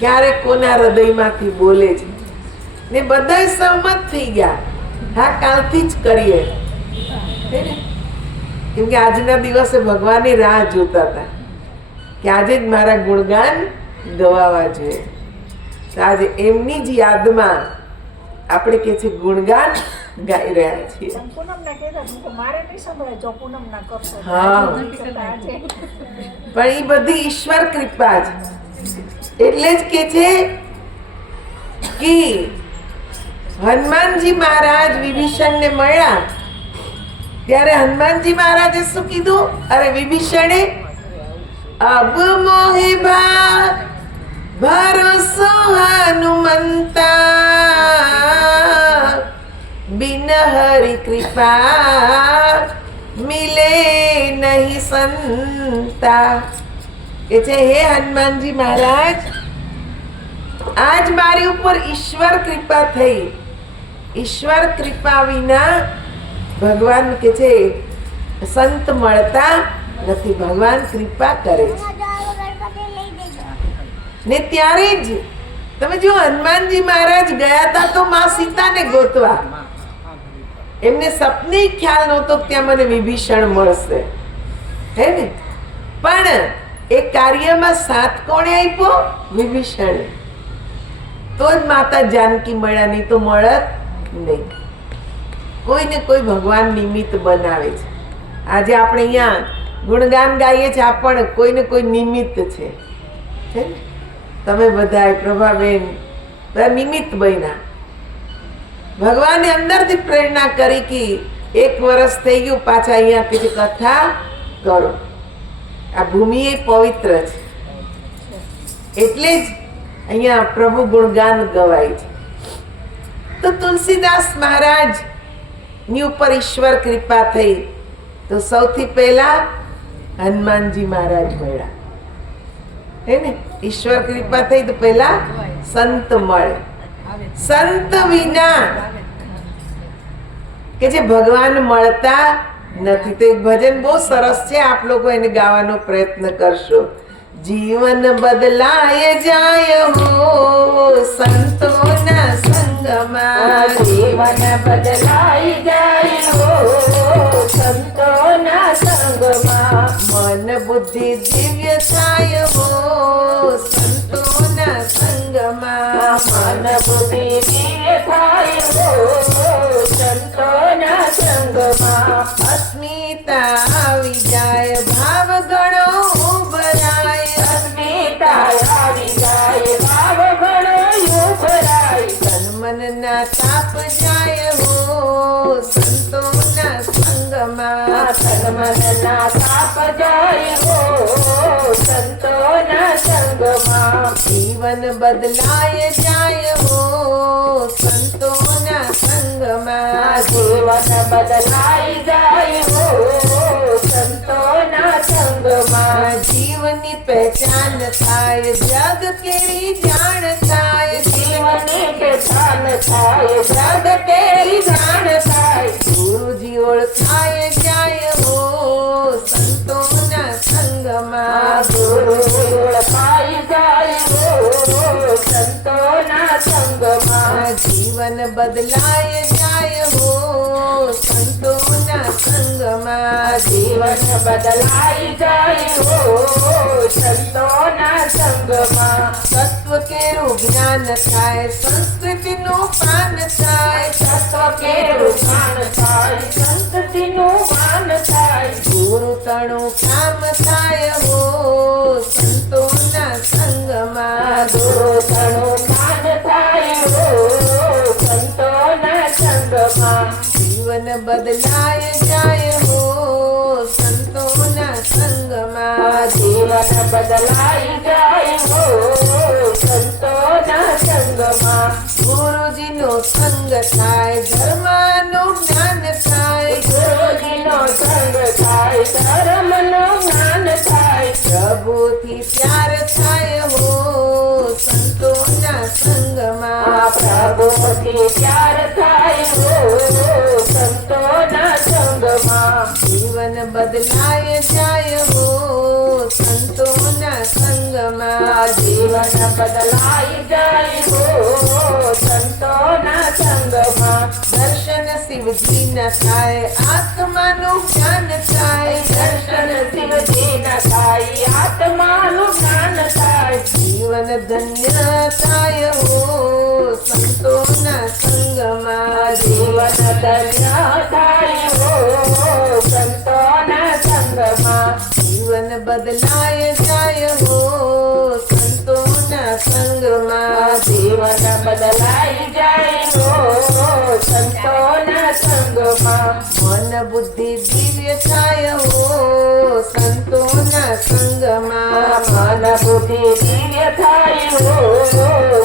ક્યારે કોના હૃદયમાંથી બોલે છે. ને બધા સહમત થઈ ગયા, હા કાલથી જ કરીએ. કેમ કે આજના દિવસે ભગવાનની રાહ જોતા હતા કે આજે જ મારા ગુણગાન ગવાવા જોઈએ. તો આજે એમની જ યાદમાં આપણે કે છે ગુણગાન ગાઈ રહ્યા છીએ. હા, પણ એ બધી ઈશ્વર કૃપા છે. એટલે જ કે છે કે હનુમાનજી મહારાજ વિભીષણને મળ્યા ત્યારે હનુમાનજી મહારાજે શું કીધું? અરે વિભીષણે અબ મોહે ભરોસો હનુમંતા બિન હરિ કૃપા મિલે નહીં સંતા. કે છે હે હનુમાનજી મહારાજ, આજ મારી ઉપર ઈશ્વર કૃપા થઈ. ઈશ્વર કૃપા વિના ભગવાન કે છે સંત મળતા નથી. ભગવાન કૃપા કરે છે. ને ત્યારે જ તમે જો હનુમાનજી મહારાજ ગયા હતા તો માં સીતાને ગોતવા. એમને સપને ખ્યાલ નહોતો ત્યાં મને વિભીષણ મળશે, હે ને? પણ એ કાર્યમાં સાથ કોણે આપ્યો? વિભીષણે. તો જ માતા જાનકી મળ્યા, નહીં તો મળત નહીં. કોઈને કોઈ ભગવાન નિમિત્ત બનાવે છે. આજે આપણે અહીંયા ગુણગાન ગાઈએ છીએ, આ પણ કોઈને કોઈ નિમિત્ત છે. તમે બધા પ્રભાબેન બધા નિમિત્ત બન્યા. ભગવાને અંદરથી પ્રેરણા કરી કે 1 વર્ષ થઈ ગયું, પાછા અહીંયા કે કથા કરો. આ ભૂમિ એ પવિત્ર છે, એટલે જ અહીંયા પ્રભુ ગુણગાન ગવાય છે. તો તુલસીદાસ મહારાજ ની ઉપર ઈશ્વર કૃપા થઈ તો સૌથી પહેલા હનુમાનજી મહારાજ મળ્યા, હે ને? ઈશ્વર કૃપા થઈ તો પહેલા સંત મળે. સંત વિના કે જે ભગવાન મળતા નથી. તો એક ભજન બહુ સરસ છે, આપ લોકો એને ગાવાનો પ્રયત્ન કરશો. જીવન બદલાય જાય હો સંતોના સંગમાં. જીવન બદલાઈ જાય હો સંતોના સંગમાં. મન બુદ્ધિ દિવ્ય થાય હો સંતોના સંગમાં મન બુદ્ધિ દિવ્ય થાય હો સંતોના સંગમાં. અસ્મિતા આવી જાય ભાવ ગણો ઉભરાય અસ્મિતા આવી જાય ભાવ ઘણો ઉભરાય. તન મનના તાપ જાય હો સંતોના સંગમાં તન મનના તાપ જાય હો સંતોના સંગમાં. જીવન બદલાય જાય હો સંતોના સંગમાં જીવન બદલાઈ જાય હો સંતોના સંગમાં. જીવનની પહેચાન થાય જગ કેરી જાણ થાય જીવનની પહેચાન થાય જગ તેરી જાણ થાય. ગુરુજી ઓળખાય જાય હો સંતોના સંગમાં ગુરુ ઓળખાઈ જાય હો સંતોના સંગમાં. જીવન બદલાય જાય હો સંતોના સંગમાં જીવન બદલાઈ જાય હો સંતોના સંગમાં. તત્વ કેરું જ્ઞાન થાય સંસ્કૃતિનું પાન થાય તત્વ કેરું જ્ઞાન થાય સંસ્કૃતિનું માન થાય. ગુરુ તણું કામ થાય હો સંતોના સંગમાં ગુરુ તણું જ્ઞાન થાય હો સંતોના સંગમાં. જીવન બદલાય જાય હો સંતોના સંગમાં જીવન બદલાઈ જાય હો સંતોના સંગમાં. ગુરુજીનો સંગ થાય ધર્મનું જ્ઞાન થાય ગુરુજીનો સંગ થાય ધર્મનું જ્ઞાન થાય. પ્રભુથી પ્યાર થાય હો સંતોના સંગમાં પ્રભુથી પ્યાર થાય હો સંતોના સંગમાં. જીવન બદલાય જાય હો સંતોના સંગમાં જીવન બદલાઈ જાય હો સંતોના સંગમાં. દર્શન શિવજીના થાય આત્માનું જ્ઞાન થાય દર્શન શિવજીના થાય આત્માનું જ્ઞાન થાય. જીવન ધન્ય થાય હો સંતોના સંગમાં જીવન ધન્ય થાય હો સંતોના સંગમાં. જીવન બદલાય જાય હો સંતોના સંગમાં જીવન બદલાઈ જાય હો સંતોના સંગમાં. મન બુદ્ધિ દિવ્ય થાય હો સંતોના સંગમાં મન બુદ્ધિ દિવ્ય થાય હો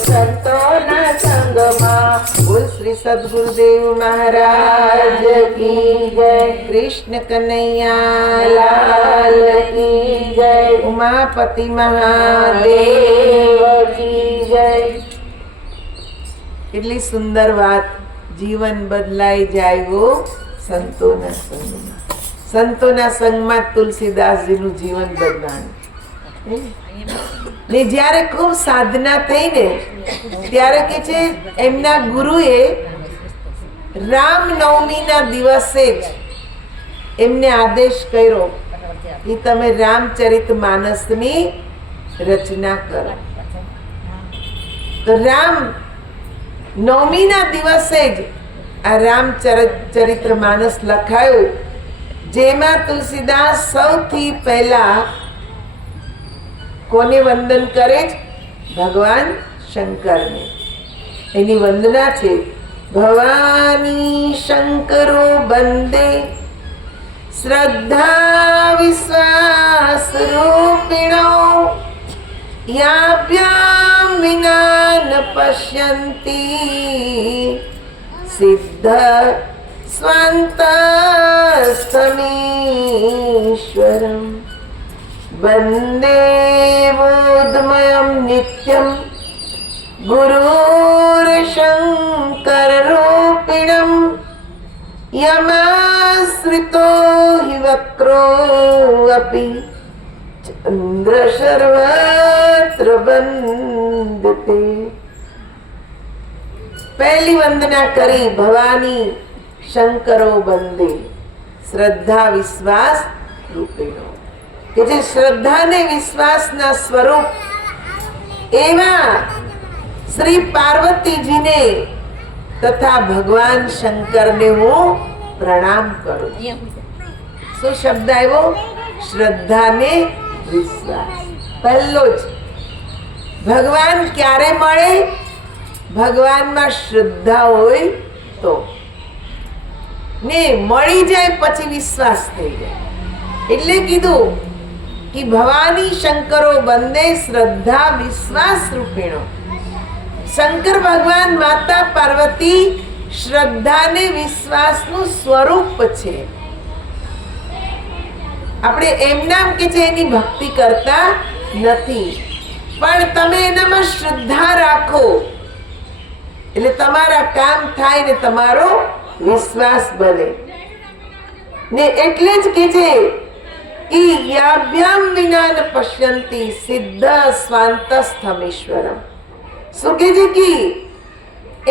સંતોના સંગમાં. બોલ શ્રી સદગુરુદેવ મહારાજ કી જય કૃષ્ણ કનૈયા લાલ કી જય ઉમાપતિ મહાદેવ દેવ કી જય. કેટલી સુંદર વાત. જીવન બદલાઈ જાય હો સંતોના સંગમાં. સંતોના સંગમાં તુલસીદાસજીનું જીવન બદલાયું. ને જ્યારે ખૂબ સાધના થઈ ને ત્યારે કે છે એમના ગુરુએ રામનવમીના દિવસે જ એમને આદેશ કર્યો કે તમે રામચરિત માનસની રચના કરો. તો રામ નવમીના દિવસે જ આ રામચરિત્ર માનસ લખાયું, જેમાં તુલસીદાસ સૌથી પહેલા કોને વંદન કરે છે? ભગવાન શંકરને. એની વંદના છે, ભવાની શંકરો બંદે શ્રદ્ધા વિશ્વાસ રૂપિણો યાભ્યામ વિના ન પશ્યંતી સિદ્ધ સ્વાંતસ્થમીશ્વરમ વંદે બોધમયમ નિત્યમ ગુરુર્શંકર રૂપિણમ યમાશ્રિતો હિ વક્રો અપી ચંદ્ર સર્વત્ર વંદતે. પહેલી વંદના કરી, ભવાની શંકરો બંદે શ્રદ્ધા વિશ્વાસ રૂપેણો, કે જે શ્રદ્ધા ને વિશ્વાસના સ્વરૂપ એવા શ્રી પાર્વતીજીને તથા ભગવાન શંકરને હું પ્રણામ કરું. શું શબ્દ આવ્યો? શ્રદ્ધા ને વિશ્વાસ. પહેલો જ ભગવાન ક્યારે મળે? ભગવાનમાં શ્રદ્ધા હોય તો, ને મળી જાય પછી વિશ્વાસ થઈ જાય. એટલે કીધું કે ભવાની શંકરો બંને શ્રદ્ધા વિશ્વાસ રૂપેણો. શંકર ભગવાન માતા પાર્વતી શ્રદ્ધા ને વિશ્વાસનું સ્વરૂપ છે. આપણે એમ નામ કે છે એની ભક્તિ કરતા નથી, પણ તમે એનામાં શ્રદ્ધા રાખો એટલે તમારા કામ થાય ને તમારો વિશ્વાસ બને. ને એટલે જ કે છે કે યાભ્યામ વિના ન પશ્યંતિ સિદ્ધ સ્વાંતસ્થમીશ્વરમ. શું કે છે કે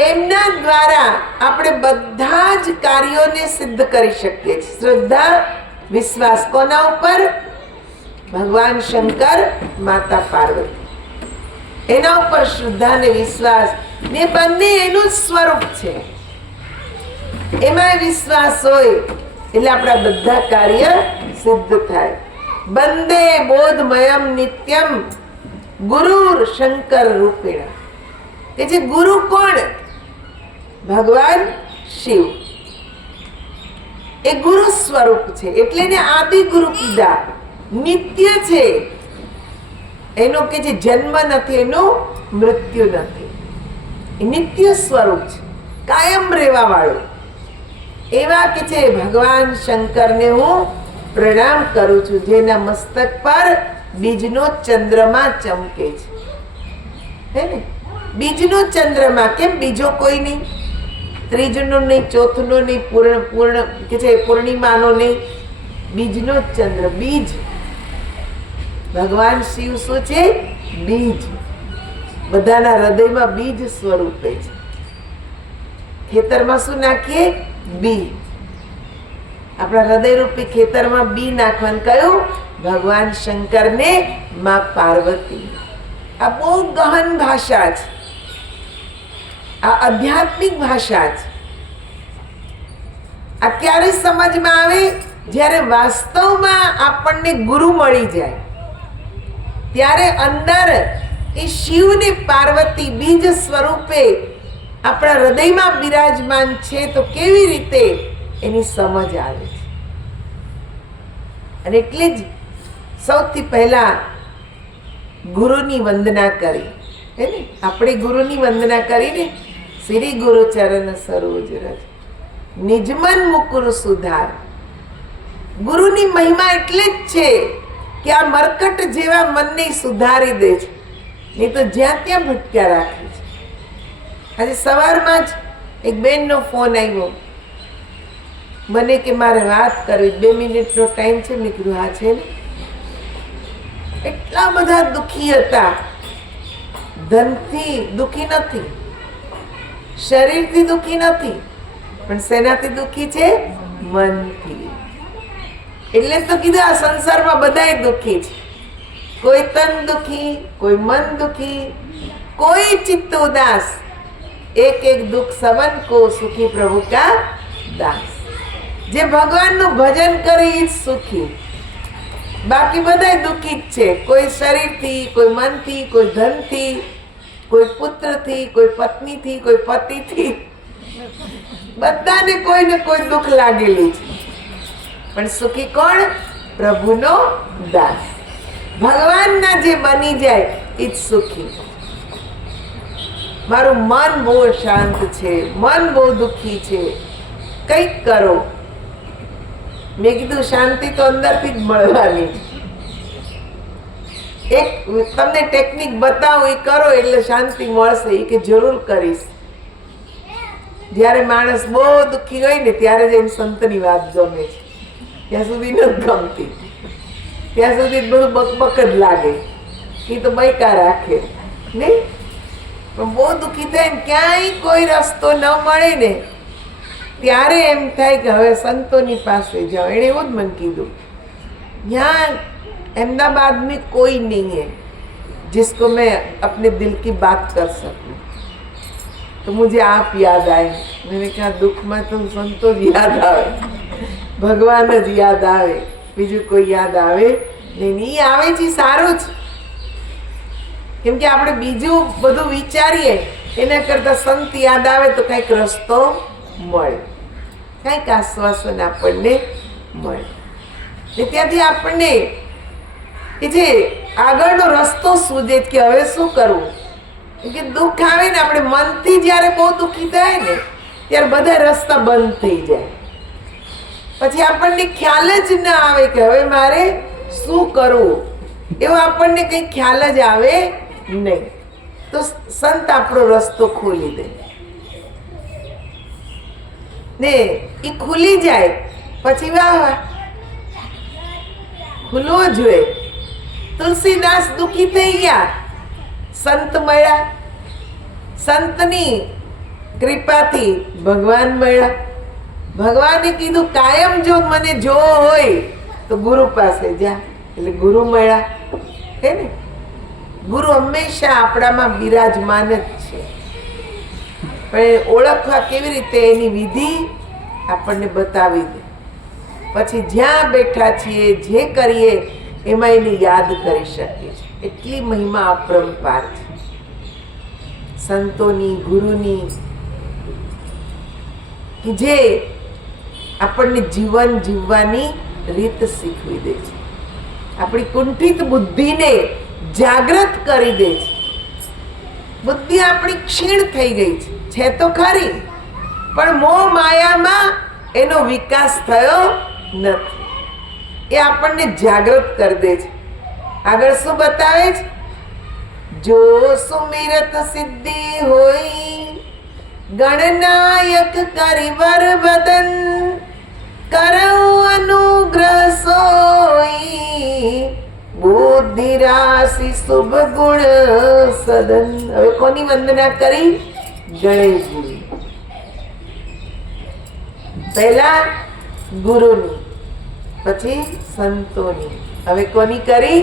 એમના દ્વારા આપણે બધા જ કાર્યોને સિદ્ધ કરી શકીએ છીએ. શ્રદ્ધા વિશ્વાસ કોના ઉપર? ભગવાન શંકર માતા પાર્વતી, એના ઉપર શ્રદ્ધા ને વિશ્વાસ ને બંને એનું જ સ્વરૂપ છે. એમાં વિશ્વાસ હોય એટલે આપણા બધા કાર્ય સિદ્ધ થાય. બંદે બોધમયમ નિત્યમ ગુરુર શંકર રૂપેણ. કે જે ગુરુ કોણ? ભગવાન શિવ. એ ગુરુ સ્વરૂપ છે એટલે એને આદિ ગુરુ કીધા. નિત્ય છે, એનો કે જે જન્મ નથી, એનું મૃત્યુ નથી. એ નિત્ય સ્વરૂપ છે, કાયમ રહેવા વાળું. એવા કે છે ભગવાન શંકરને હું પ્રણામ કરું છું, જેના મસ્તક પર બીજનો ચંદ્રમા ચમકે છે. હે ને? બીજનો ચંદ્રમા. કેમ બીજો કોઈ નહીં? ત્રીજનો નહીં, ચોથનો નહીં, પૂર્ણ કે છે પૂર્ણિમાનો નહીં, બીજનો ચંદ્ર. બીજ. ભગવાન શિવ શું છે? બીજ. બધાના હૃદયમાં બીજ સ્વરૂપે છે. ખેતરમાં શું નાખીએ? બી. આપણા હૃદય રૂપી ખેતરમાં બી નાખવાનું. કયું? ભગવાન શંકરને માં પાર્વતી. આ બહુ ગહન ભાષા છે, આ આધ્યાત્મિક ભાષા છે. આ ક્યારે સમજમાં આવે? જ્યારે વાસ્તવમાં આપણને ગુરુ મળી જાય, ત્યારે અંદર એ શિવ ને પાર્વતી બીજ સ્વરૂપે આપણા હૃદયમાં બિરાજમાન છે, તો કેવી રીતે એની સમજ આવે છે. અને એટલે જ સૌથી પહેલા ગુરુની વંદના કરી. હે ને? આપણે ગુરુની વંદના કરીને શ્રી ગુરુ ચરણ સરોજ રજ નિજમન મુકુર સુધાર. ગુરુની મહિમા એટલે જ છે કે આ મરકટ જેવા મનને સુધારી દે છે, નહીં તો જ્યાં ત્યાં ભટક્યા રાખે છે. આજે સવારમાં જ એક બેનનો ફોન આવ્યો મને કે મારે વાત કરવી, 2 મિનિટનો ટાઈમ છે? મેં કીધું હા છે ને. એટલા બધા દુઃખી હતા. ધનથી દુઃખી નથી, શરીરથી દુઃખી નથી, પણ શેનાથી દુઃખી છે? મનથી. એટલે તો કીધું આ સંસારમાં બધાય દુઃખી છે. કોઈ તન દુઃખી, કોઈ મન દુઃખી, કોઈ ચિત્ત ઉદાસ. એક એક દુઃખ સવન કો સુખી પ્રભુ કા દાસ. જે ભગવાનનું ભજન કરે એ જ સુખી, બાકી બધા દુઃખી જ છે. કોઈ શરીરથી, કોઈ મનથી, કોઈ ધનથી, કોઈ પુત્રથી, કોઈ પત્નીથી, કોઈ પતિથી, બધાને કોઈ ને કોઈ દુઃખ લાગેલું છે. પણ સુખી કોણ? પ્રભુનો દાસ. ભગવાનના જે બની જાય એ જ સુખી. મારું મન બહુ શાંત છે, મન બહુ દુઃખી છે, કંઈક કરો. મેં કીધું શાંતિ તો અંદરથી જ મળવાની છે. એક તમને ટેકનિક બતાવું, એ કરો એટલે શાંતિ મળશે. એ કે જરૂર કરીશ. જ્યારે માણસ બહુ દુઃખી હોય ને ત્યારે જ એની સંતની વાત ગમે છે, ત્યાં સુધી નથી ગમતી. ત્યાં સુધી બધું બકબક જ લાગે. એ તો બૈકા રાખે નહીં. પણ બહુ દુઃખી થાય ને ક્યાંય કોઈ રસ્તો ન મળે ને ત્યારે એમ થાય કે હવે સંતોની પાસે જાઓ. એણે એવું જ મને કીધું, यहाँ अहमदाबाद में कोई नहीं है जिसको मैं अपने दिल की बात कर सकूं. तो मुझे आप याद आए। मैंने कहा दुख में तो संतो જ યાદ આવે, ભગવાન જ યાદ આવે, બીજું કોઈ યાદ આવે નહીં। ઈ આવે છે સારું જ, કેમ કે આપણે બીજું બધું વિચારીએ એના કરતા સંત યાદ આવે તો કંઈક રસ્તો મળે, કંઈક આશ્વાસન આપણને મળે, ને ત્યાંથી આપણને કે જે આગળનો રસ્તો સૂજે કે હવે શું કરવું। કે દુઃખ આવે ને, આપણે મનથી જ્યારે બહુ દુઃખી થાય ને ત્યારે બધા રસ્તા બંધ થઈ જાય, પછી આપણને ખ્યાલ જ ના આવે કે હવે મારે શું કરવું, એવો આપણને કંઈ ખ્યાલ જ આવે નહીં। તો સંત આપણો રસ્તો ખોલી દે ને, એ ખુલી જાય પછી વાહ વાહ, ખુલવો જોઈએ। તુલસીદાસ દુઃખી થઈ ગયા, સંત મળ્યા, સંતની કૃપાથી ભગવાન મળ્યા। ભગવાને કીધું કાયમ જો મને જોવો હોય તો ગુરુ પાસે જા, એટલે ગુરુ મળ્યા, હે ને। ગુરુ હંમેશા આપણામાં બિરાજમાન જ છે, પણ ઓળખવા કેવી રીતે એની વિધિ આપણને બતાવી દે, પછી જ્યાં બેઠા છીએ જે કરીએ એમાં એને યાદ કરી શકીએ છીએ। એટલી મહિમા અપરંપાર છે સંતોની, ગુરુની, કે જે આપણને જીવન જીવવાની રીત શીખવી દે છે, આપણી કુંઠિત બુદ્ધિને જાગૃત કરી દે છે। બુદ્ધિ આપણી ક્ષીણ થઈ ગઈ છે તો ખરી, પણ મોહ માયામાં એનો વિકાસ થયો નથી, એ આપણને જાગૃત કરી દે છે। આગળ શું બતાવે છે? જો સુમિરત સિદ્ધિ હોય, ગણનાયક કરિવર બદન, કરઉ અનુગ્રહ સોઈ, બુદ્ધિ રાશિ શુભ ગુણ સદન। હવે કોની વંદના કરી? ગણેશજી। પહેલા ગુરુની, પછી સંતોની, હવે કોની કરી?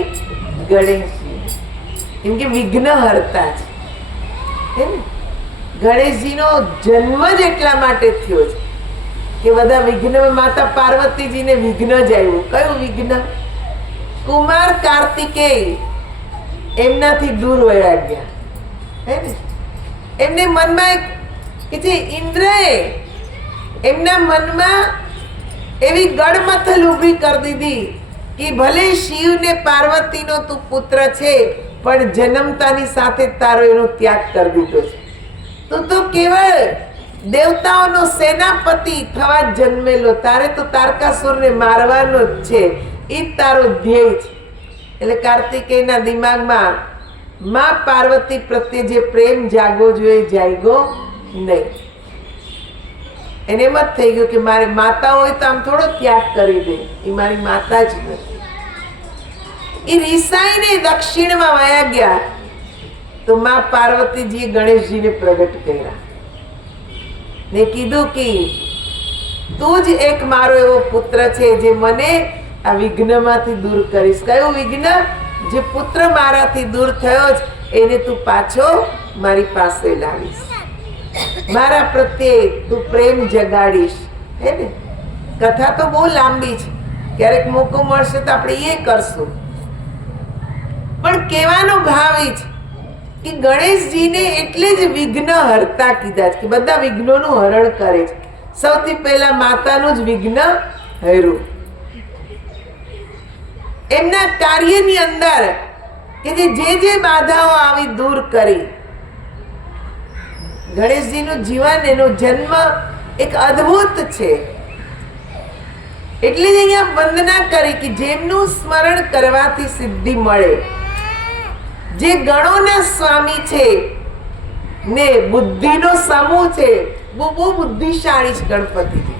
ગણેશજી। કેમ કે વિઘ્ન હરતા છે ને, ગણેશજીનો જન્મ જ એટલા માટે થયો છે કે બધા વિઘ્નમાં માતા પાર્વતીજીને વિઘ્ન જ આવ્યું। કયું વિઘ્ન? કુમાર કાર્તિકેય એમનાથી દૂર વયા ગયા, હે ને। એમને મનમાં એક કે જે ઇન્દ્રએ એમના મનમાં એવી ગડમથલ ઊભી કરી દીધી કે ભલે શિવ ને પાર્વતીનો તું પુત્ર છે, પણ જન્મતાની સાથે તારો એનો ત્યાગ કરી દીધો છે। તું તો કેવળ દેવતાઓનો સેનાપતિ થવા જન્મેલો, તારે તો તારકાસુરને મારવાનો જ છે, એ તારો ધ્યેય છે। એટલે કાર્તિકેયના દિમાગમાં માં પાર્વતી પ્રત્યે જે પ્રેમ જાગવો જોઈએ જાગ્યો નહીં। એને એમ જ થઈ ગયું કે મારી માતા હોય તો આમ થોડો ત્યાગ કરી દે, એ મારી માતા જ નથી। એ રીસાઈને દક્ષિણમાં વયા ગયા તો માં પાર્વતીજીએ ગણેશજીને પ્રગટ કર્યા ને કીધું કે તું જ એક મારો એવો પુત્ર છે જે મને આ વિઘ્નમાંથી દૂર કરીશ। કયું વિઘ્ન? જે પુત્ર મારાથી દૂર થયો જ એને તું પાછો મારી પાસે લાવીશ, મારા પ્રત્યે તું પ્રેમ જગાડીશ, હે ને। કથા તો બહુ લાંબી છે, ક્યારેક મોકો મળશે તો આપણે એ કરશું, પણ કહેવાનો ભાવ એ છે કે ગણેશજીને એટલે જ વિઘ્ન હરતા કીધા છે કે બધા વિઘ્નોનું હરણ કરે છે। સૌથી પહેલા માતાનું જ વિઘ્ન હર્યું એમના કાર્યની અંદર, કે જે બાધાઓ આવી દૂર કરી। ગણેશજીનું જીવન, એનો જન્મ એક અદ્ભુત છે, એટલે જ અહીંયા વંદના કરી કે જેમનું સ્મરણ કરવાથી સિદ્ધિ મળે, જે ગણોના સ્વામી છે ને બુદ્ધિનો સમૂહ છે, બહુ બુદ્ધિશાળી છે ગણપતિજી।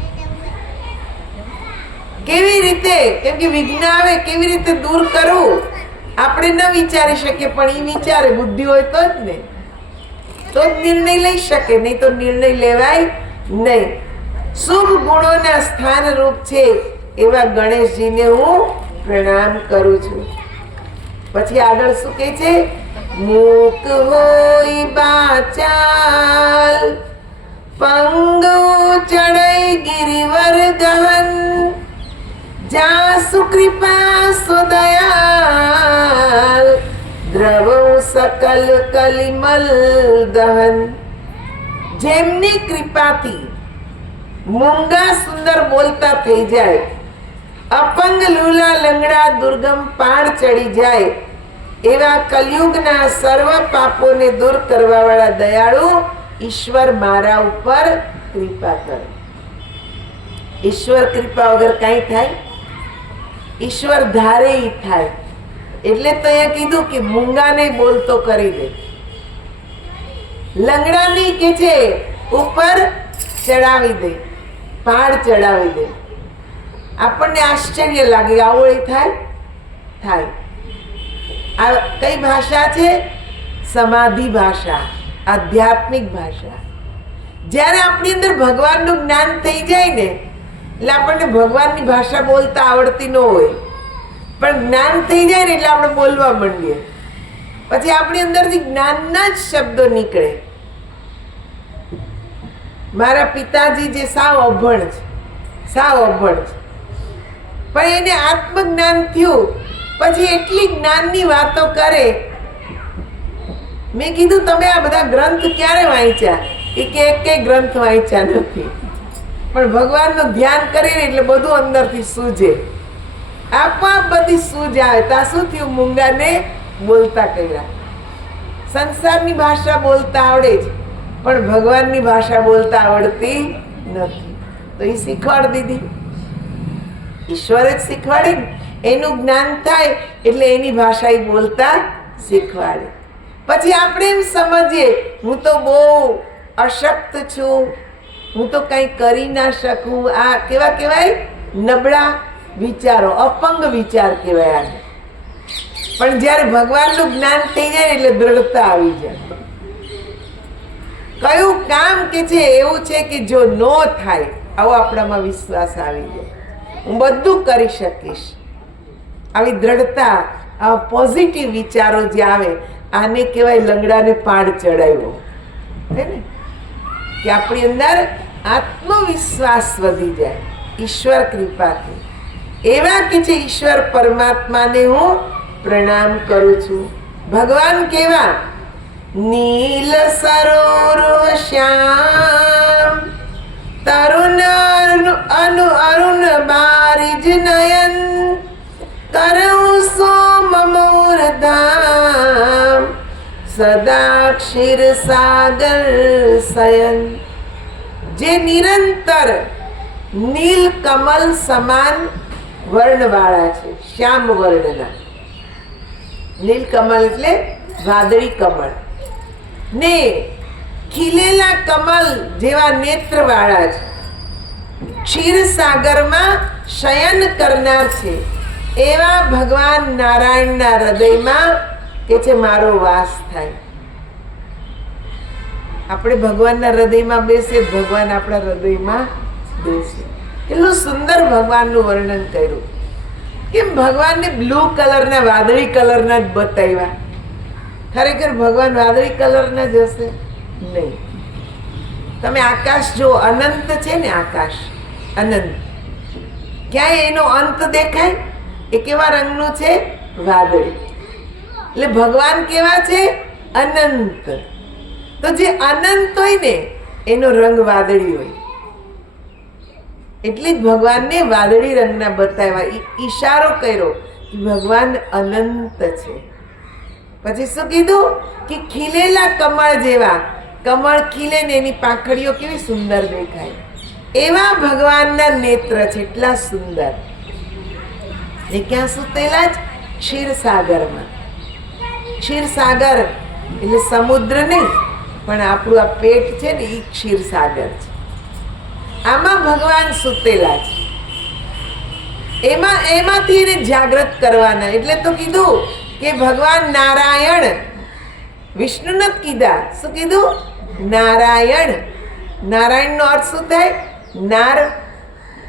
કેવી રીતે? કેમ કે વિઘ્ન આવે કેવી રીતે દૂર કરવું આપણે ન વિચારી શકીએ, પણ એ વિચારે, બુદ્ધિ હોય તો જ ને, તો જ નિર્ણય લઈ શકે, નહીં તો નિર્ણય લેવાય નહીં। શુભ ગુણોના સ્થાન રૂપ છે એવા ગણેશજીને હું પ્રણામ કરું છું। પછી આગળ શું કહે છે? મૂક હોય બાચાલ પંગુ ચડઈ ગિરિવર ગહન જા સુકૃપા સુદયાલ દ્રવ સકલ કલિમલ દહન. જેમની કૃપાથી મૂંગા સુંદર બોલતા થઈ જાય, અપંગ લૂલા લંગડા દુર્ગમ પહાડ ચડી જાય, એવા કલયુગના સર્વ પાપોને દૂર કરવા વાળા દયાળુ ઈશ્વર મારા ઉપર કૃપા કરે. ઈશ્વર કૃપા વગર કાંઈ થાય? ઈશ્વર ધારે ઈ થાય. એટલે તો અહીંયા કીધું કે મૂંગાને બોલતો કરી દે, લંગડાને કે છે ઉપર ચડાવી દે, પહાડ ચડાવી દે. આપણને આશ્ચર્ય લાગે, આવું એ થાય? થાય. આ કઈ ભાષા છે? સમાધિ ભાષા, આધ્યાત્મિક ભાષા. જ્યારે આપણી અંદર ભગવાનનું જ્ઞાન થઈ જાય ને, એટલે આપણને ભગવાનની ભાષા બોલતા આવડતી ન હોય, પણ જ્ઞાન થઈ જાય ને એટલે આપણે બોલવા માંડીએ. પછી આપણી અંદરથી જ્ઞાનના જ શબ્દો નીકળે. મારા પિતાજી જે સાવ અભણ છે, સાવ અભણ છે, પણ એને આત્મજ્ઞાન થયું પછી એટલી જ્ઞાનની વાતો કરે. મેં કીધું તમે આ બધા ગ્રંથ ક્યારે વાંચ્યા? એ કે એક ગ્રંથ વાંચ્યા નથી, પણ ભગવાનનું ધ્યાન કરીને એટલે બધું અંદરથી સૂજે, આપોઆપ બધી સૂજ આવે. ત્યાં શું થયું? મૂંગાને બોલતા કર્યા. સંસારની ભાષા બોલતા આવડે છે, પણ ભગવાનની ભાષા બોલતા આવડતી નથી. તો એ શીખવાડી દીધી, ઈશ્વરે જ શીખવાડી. એનું જ્ઞાન થાય એટલે એની ભાષા એ બોલતા શીખવાડે. પછી આપણે એમ સમજીએ હું તો બહુ અશક્ત છું, હું તો કંઈ કરી ના શકું. આ કેવા કહેવાય? નબળા વિચારો, અપંગ વિચાર કહેવાય આને. પણ જ્યારે ભગવાનનું જ્ઞાન થઈ જાય એટલે દ્રઢતા આવી જાય. કયું કામ કે છે એવું છે કે જો ન થાય, આવો આપણામાં વિશ્વાસ આવી જાય, હું બધું કરી શકીશ. આવી દ્રઢતા, આવા પોઝિટિવ વિચારો જે આવે, આને કહેવાય લંગડાને પાડ ચડાવ્યો. હે ને? કે આપણી અંદર આત્મવિશ્વાસ વધી જાય ઈશ્વર કૃપાથી. એવા કે છે ઈશ્વર પરમાત્માને હું પ્રણામ કરું છું. ભગવાન કેવા? નીલ સરોર શ્યામ તરુણ અરુણ બારિજ નયન કરઉ સોમ મોર ધામ સદા ક્ષીર સાગર શયન. જે નિરંતર નીલ કમલ સમાન વર્ણવાળા છે, શ્યામ વર્ણના. નીલ કમલ એટલે વાદળી કમળ, ને ખીલેલા કમલ જેવા નેત્ર વાળા છે. ક્ષીરસાગરમાં શયન કરનાર છે. એવા ભગવાન નારાયણના હૃદયમાં કે છે મારો વાસ થાય. આપણે ભગવાનના હૃદયમાં બેસીએ, ભગવાન આપણા હૃદયમાં બેસે. કેટલું સુંદર ભગવાનનું વર્ણન કર્યું. કેમ ભગવાનને બ્લુ કલરના, વાદળી કલરના જ બતાવ્યા? ખરેખર ભગવાન વાદળી કલરના જ હશે? નહીં. તમે આકાશ જો, અનંત છે ને આકાશ, અનંત. ક્યાંય એનો અંત દેખાય? એ કેવા રંગનું છે? વાદળી. એટલે ભગવાન કેવા છે? અનંત. તો જે અનંત હોય ને એનો રંગ વાદળી હોય. એટલે જ ભગવાનને વાદળી રંગના બતાવ્યા, ઈશારો કર્યો કે ભગવાન અનંત છે. પછી શું કીધું? કે ખીલેલા કમળ જેવા, કમળ ખીલે ને એની પાંખડીઓ કેવી સુંદર દેખાય, એવા ભગવાનના નેત્ર છે, એટલા સુંદર. એ ક્યાં સુતેલા જ? ક્ષીરસાગરમાં. ક્ષીરસાગર એટલે સમુદ્ર નહીં, પણ આપણું આ પેટ છે ને એ ક્ષીરસાગર છે. આમાં ભગવાન સુતેલા છે. એમાંથી એને જાગૃત કરવાના. એટલે તો કીધું કે ભગવાન નારાયણ, વિષ્ણુ નથી કીધા. શું કીધું? નારાયણ. નારાયણનો અર્થ શું થાય? નાર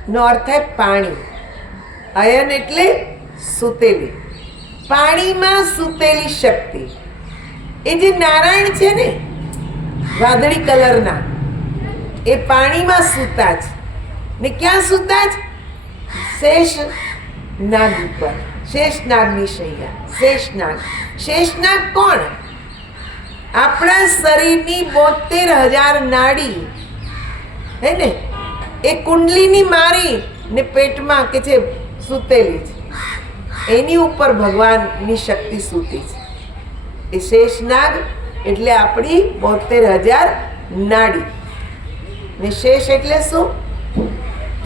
નો અર્થ થાય પાણી. અયન એટલે સૂતેલી, પાણીમાં સૂતેલી શક્તિ. એ જે નારાયણ છે ને વાદળી કલરના, એ પાણીમાં સૂતા છે ને ક્યાં સૂતા છે? શેષ નાગ ઉપર, શેષનાગની શૈયા. શેષનાગ કોણ? આપણા શરીરની 72,000 નાડી હે ને, એ કુંડલીની મારી ને પેટમાં કે છે સૂતેલી છે, એની ઉપર ભગવાનની શક્તિ સૂતી છે. એ શેષનાગ એટલે આપણી 72,000 નાડી. ને શેષ એટલે શું?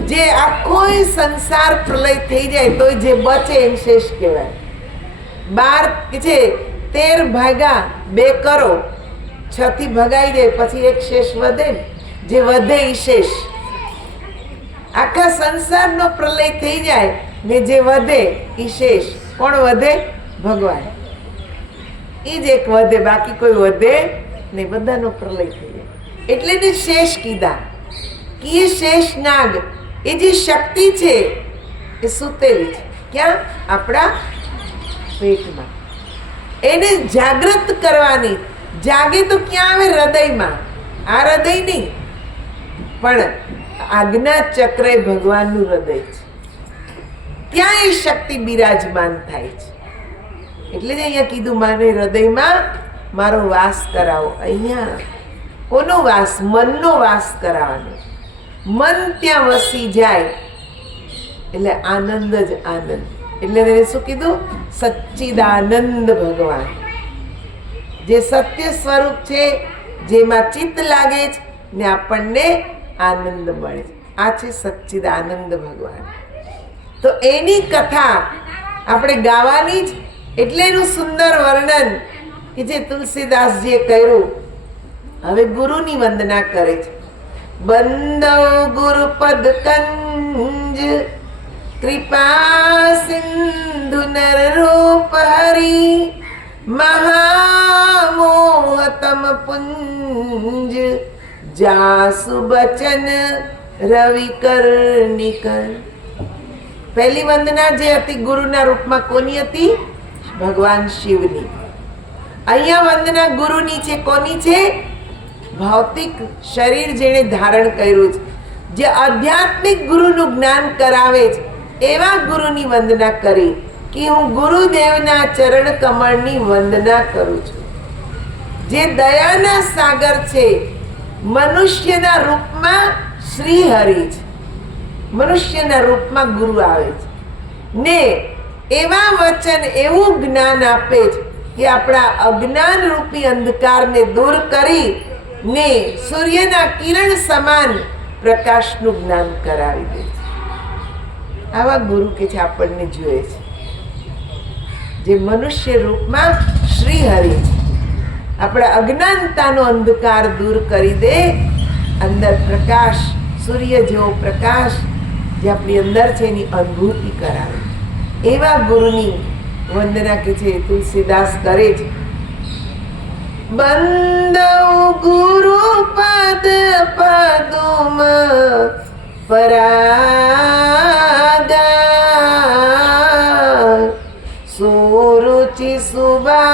જે આખો સંસાર પ્રલય થઈ જાય તો જે બચે એને શેષ કહેવાય. 12 કે છે 13 ભાગ્યા 2 કરો, 6 થી ભગાઈ જાય પછી એક શેષ વધે ને, જે વધે એ શેષ. આખા સંસારનો પ્રલય થઈ જાય ને જે વધે એ શેષ. કોણ વધે? ભગવાન. એ જ એક વધે, બાકી કોઈ વધે નહીં, બધાનો પ્રલય થઈ જાય. એટલે ને શેષ કીધા કે એ શેષ નાગ, એ જે શક્તિ છે એ સૂતેલી છે. ક્યાં? આપણા પેટમાં. એને જાગૃત કરવાની. જાગે તો ક્યાં આવે? હૃદયમાં. આ હૃદય નહીં, પણ આજ્ઞા ચક્ર એ ભગવાનનું હૃદય છે. ત્યાં એ શક્તિ બિરાજમાન થાય છે. એટલે જ અહીંયા કીધું, મારે હૃદયમાં મારો વાસ કરાવો. અહીંયા કોનો વાસ? મનનો વાસ કરાવવાનો. મન ત્યાં વસી જાય એટલે આનંદ જ આનંદ. એટલે એને શું કીધું? સચ્ચિદાનંદ ભગવાન, જે સત્ય સ્વરૂપ છે, જેમાં ચિત્ત લાગે છે ને આપણને આનંદ મળે છે. આ છે સચ્ચિદાનંદ ભગવાન. તો એની કથા આપણે ગાવાની જ. એટલે એનું સુંદર વર્ણન કે જે તુલસીદાસજીએ કર્યું. હવે ગુરુની વંદના કરે છે. બંદો ગુરુપદ કંજ કૃપા સિંધુ નર રૂપ હરી મહામોહતમ પુંજ જાસુ બચન રવિ કરનિકર. પહેલી વંદના જે હતી ગુરુના રૂપમાં કોની હતી? ભગવાન શિવની. અહીંયા વંદના ગુરુની છે. કોની છે? ભૌતિક શરીર જેણે ધારણ કર્યું છે, જે આધ્યાત્મિક ગુરુનું જ્ઞાન કરાવે છે, એવા ગુરુની વંદના કરી કે હું ગુરુદેવના ચરણ કમળની વંદના કરું છું. જે દયાના સાગર છે, મનુષ્યના રૂપમાં શ્રી હરિ છે, મનુષ્યના રૂપમાં ગુરુ આવે છે ને એવા વચન, એવું જ્ઞાન આપે છે કે આપણા અજ્ઞાન રૂપી અંધકારને દૂર કરી ને સૂર્યના કિરણ સમાન પ્રકાશનું જ્ઞાન કરાવી દે છે. આવા ગુરુ કે છે આપણને જોઈએ છે, જે મનુષ્ય રૂપમાં શ્રી હરિ છે. આપણા અજ્ઞાનતાનો અંધકાર દૂર કરી દે, અંદર પ્રકાશ, સૂર્ય જેવો પ્રકાશ જે આપણી અંદર છે એની અનુભૂતિ કરાવે. એવા ગુરુની વંદના કે છે તુલસીદાસ કરે છે. બંદૌ ગુરુ પદ પદુમ પરાગા સુરુચિ સુબા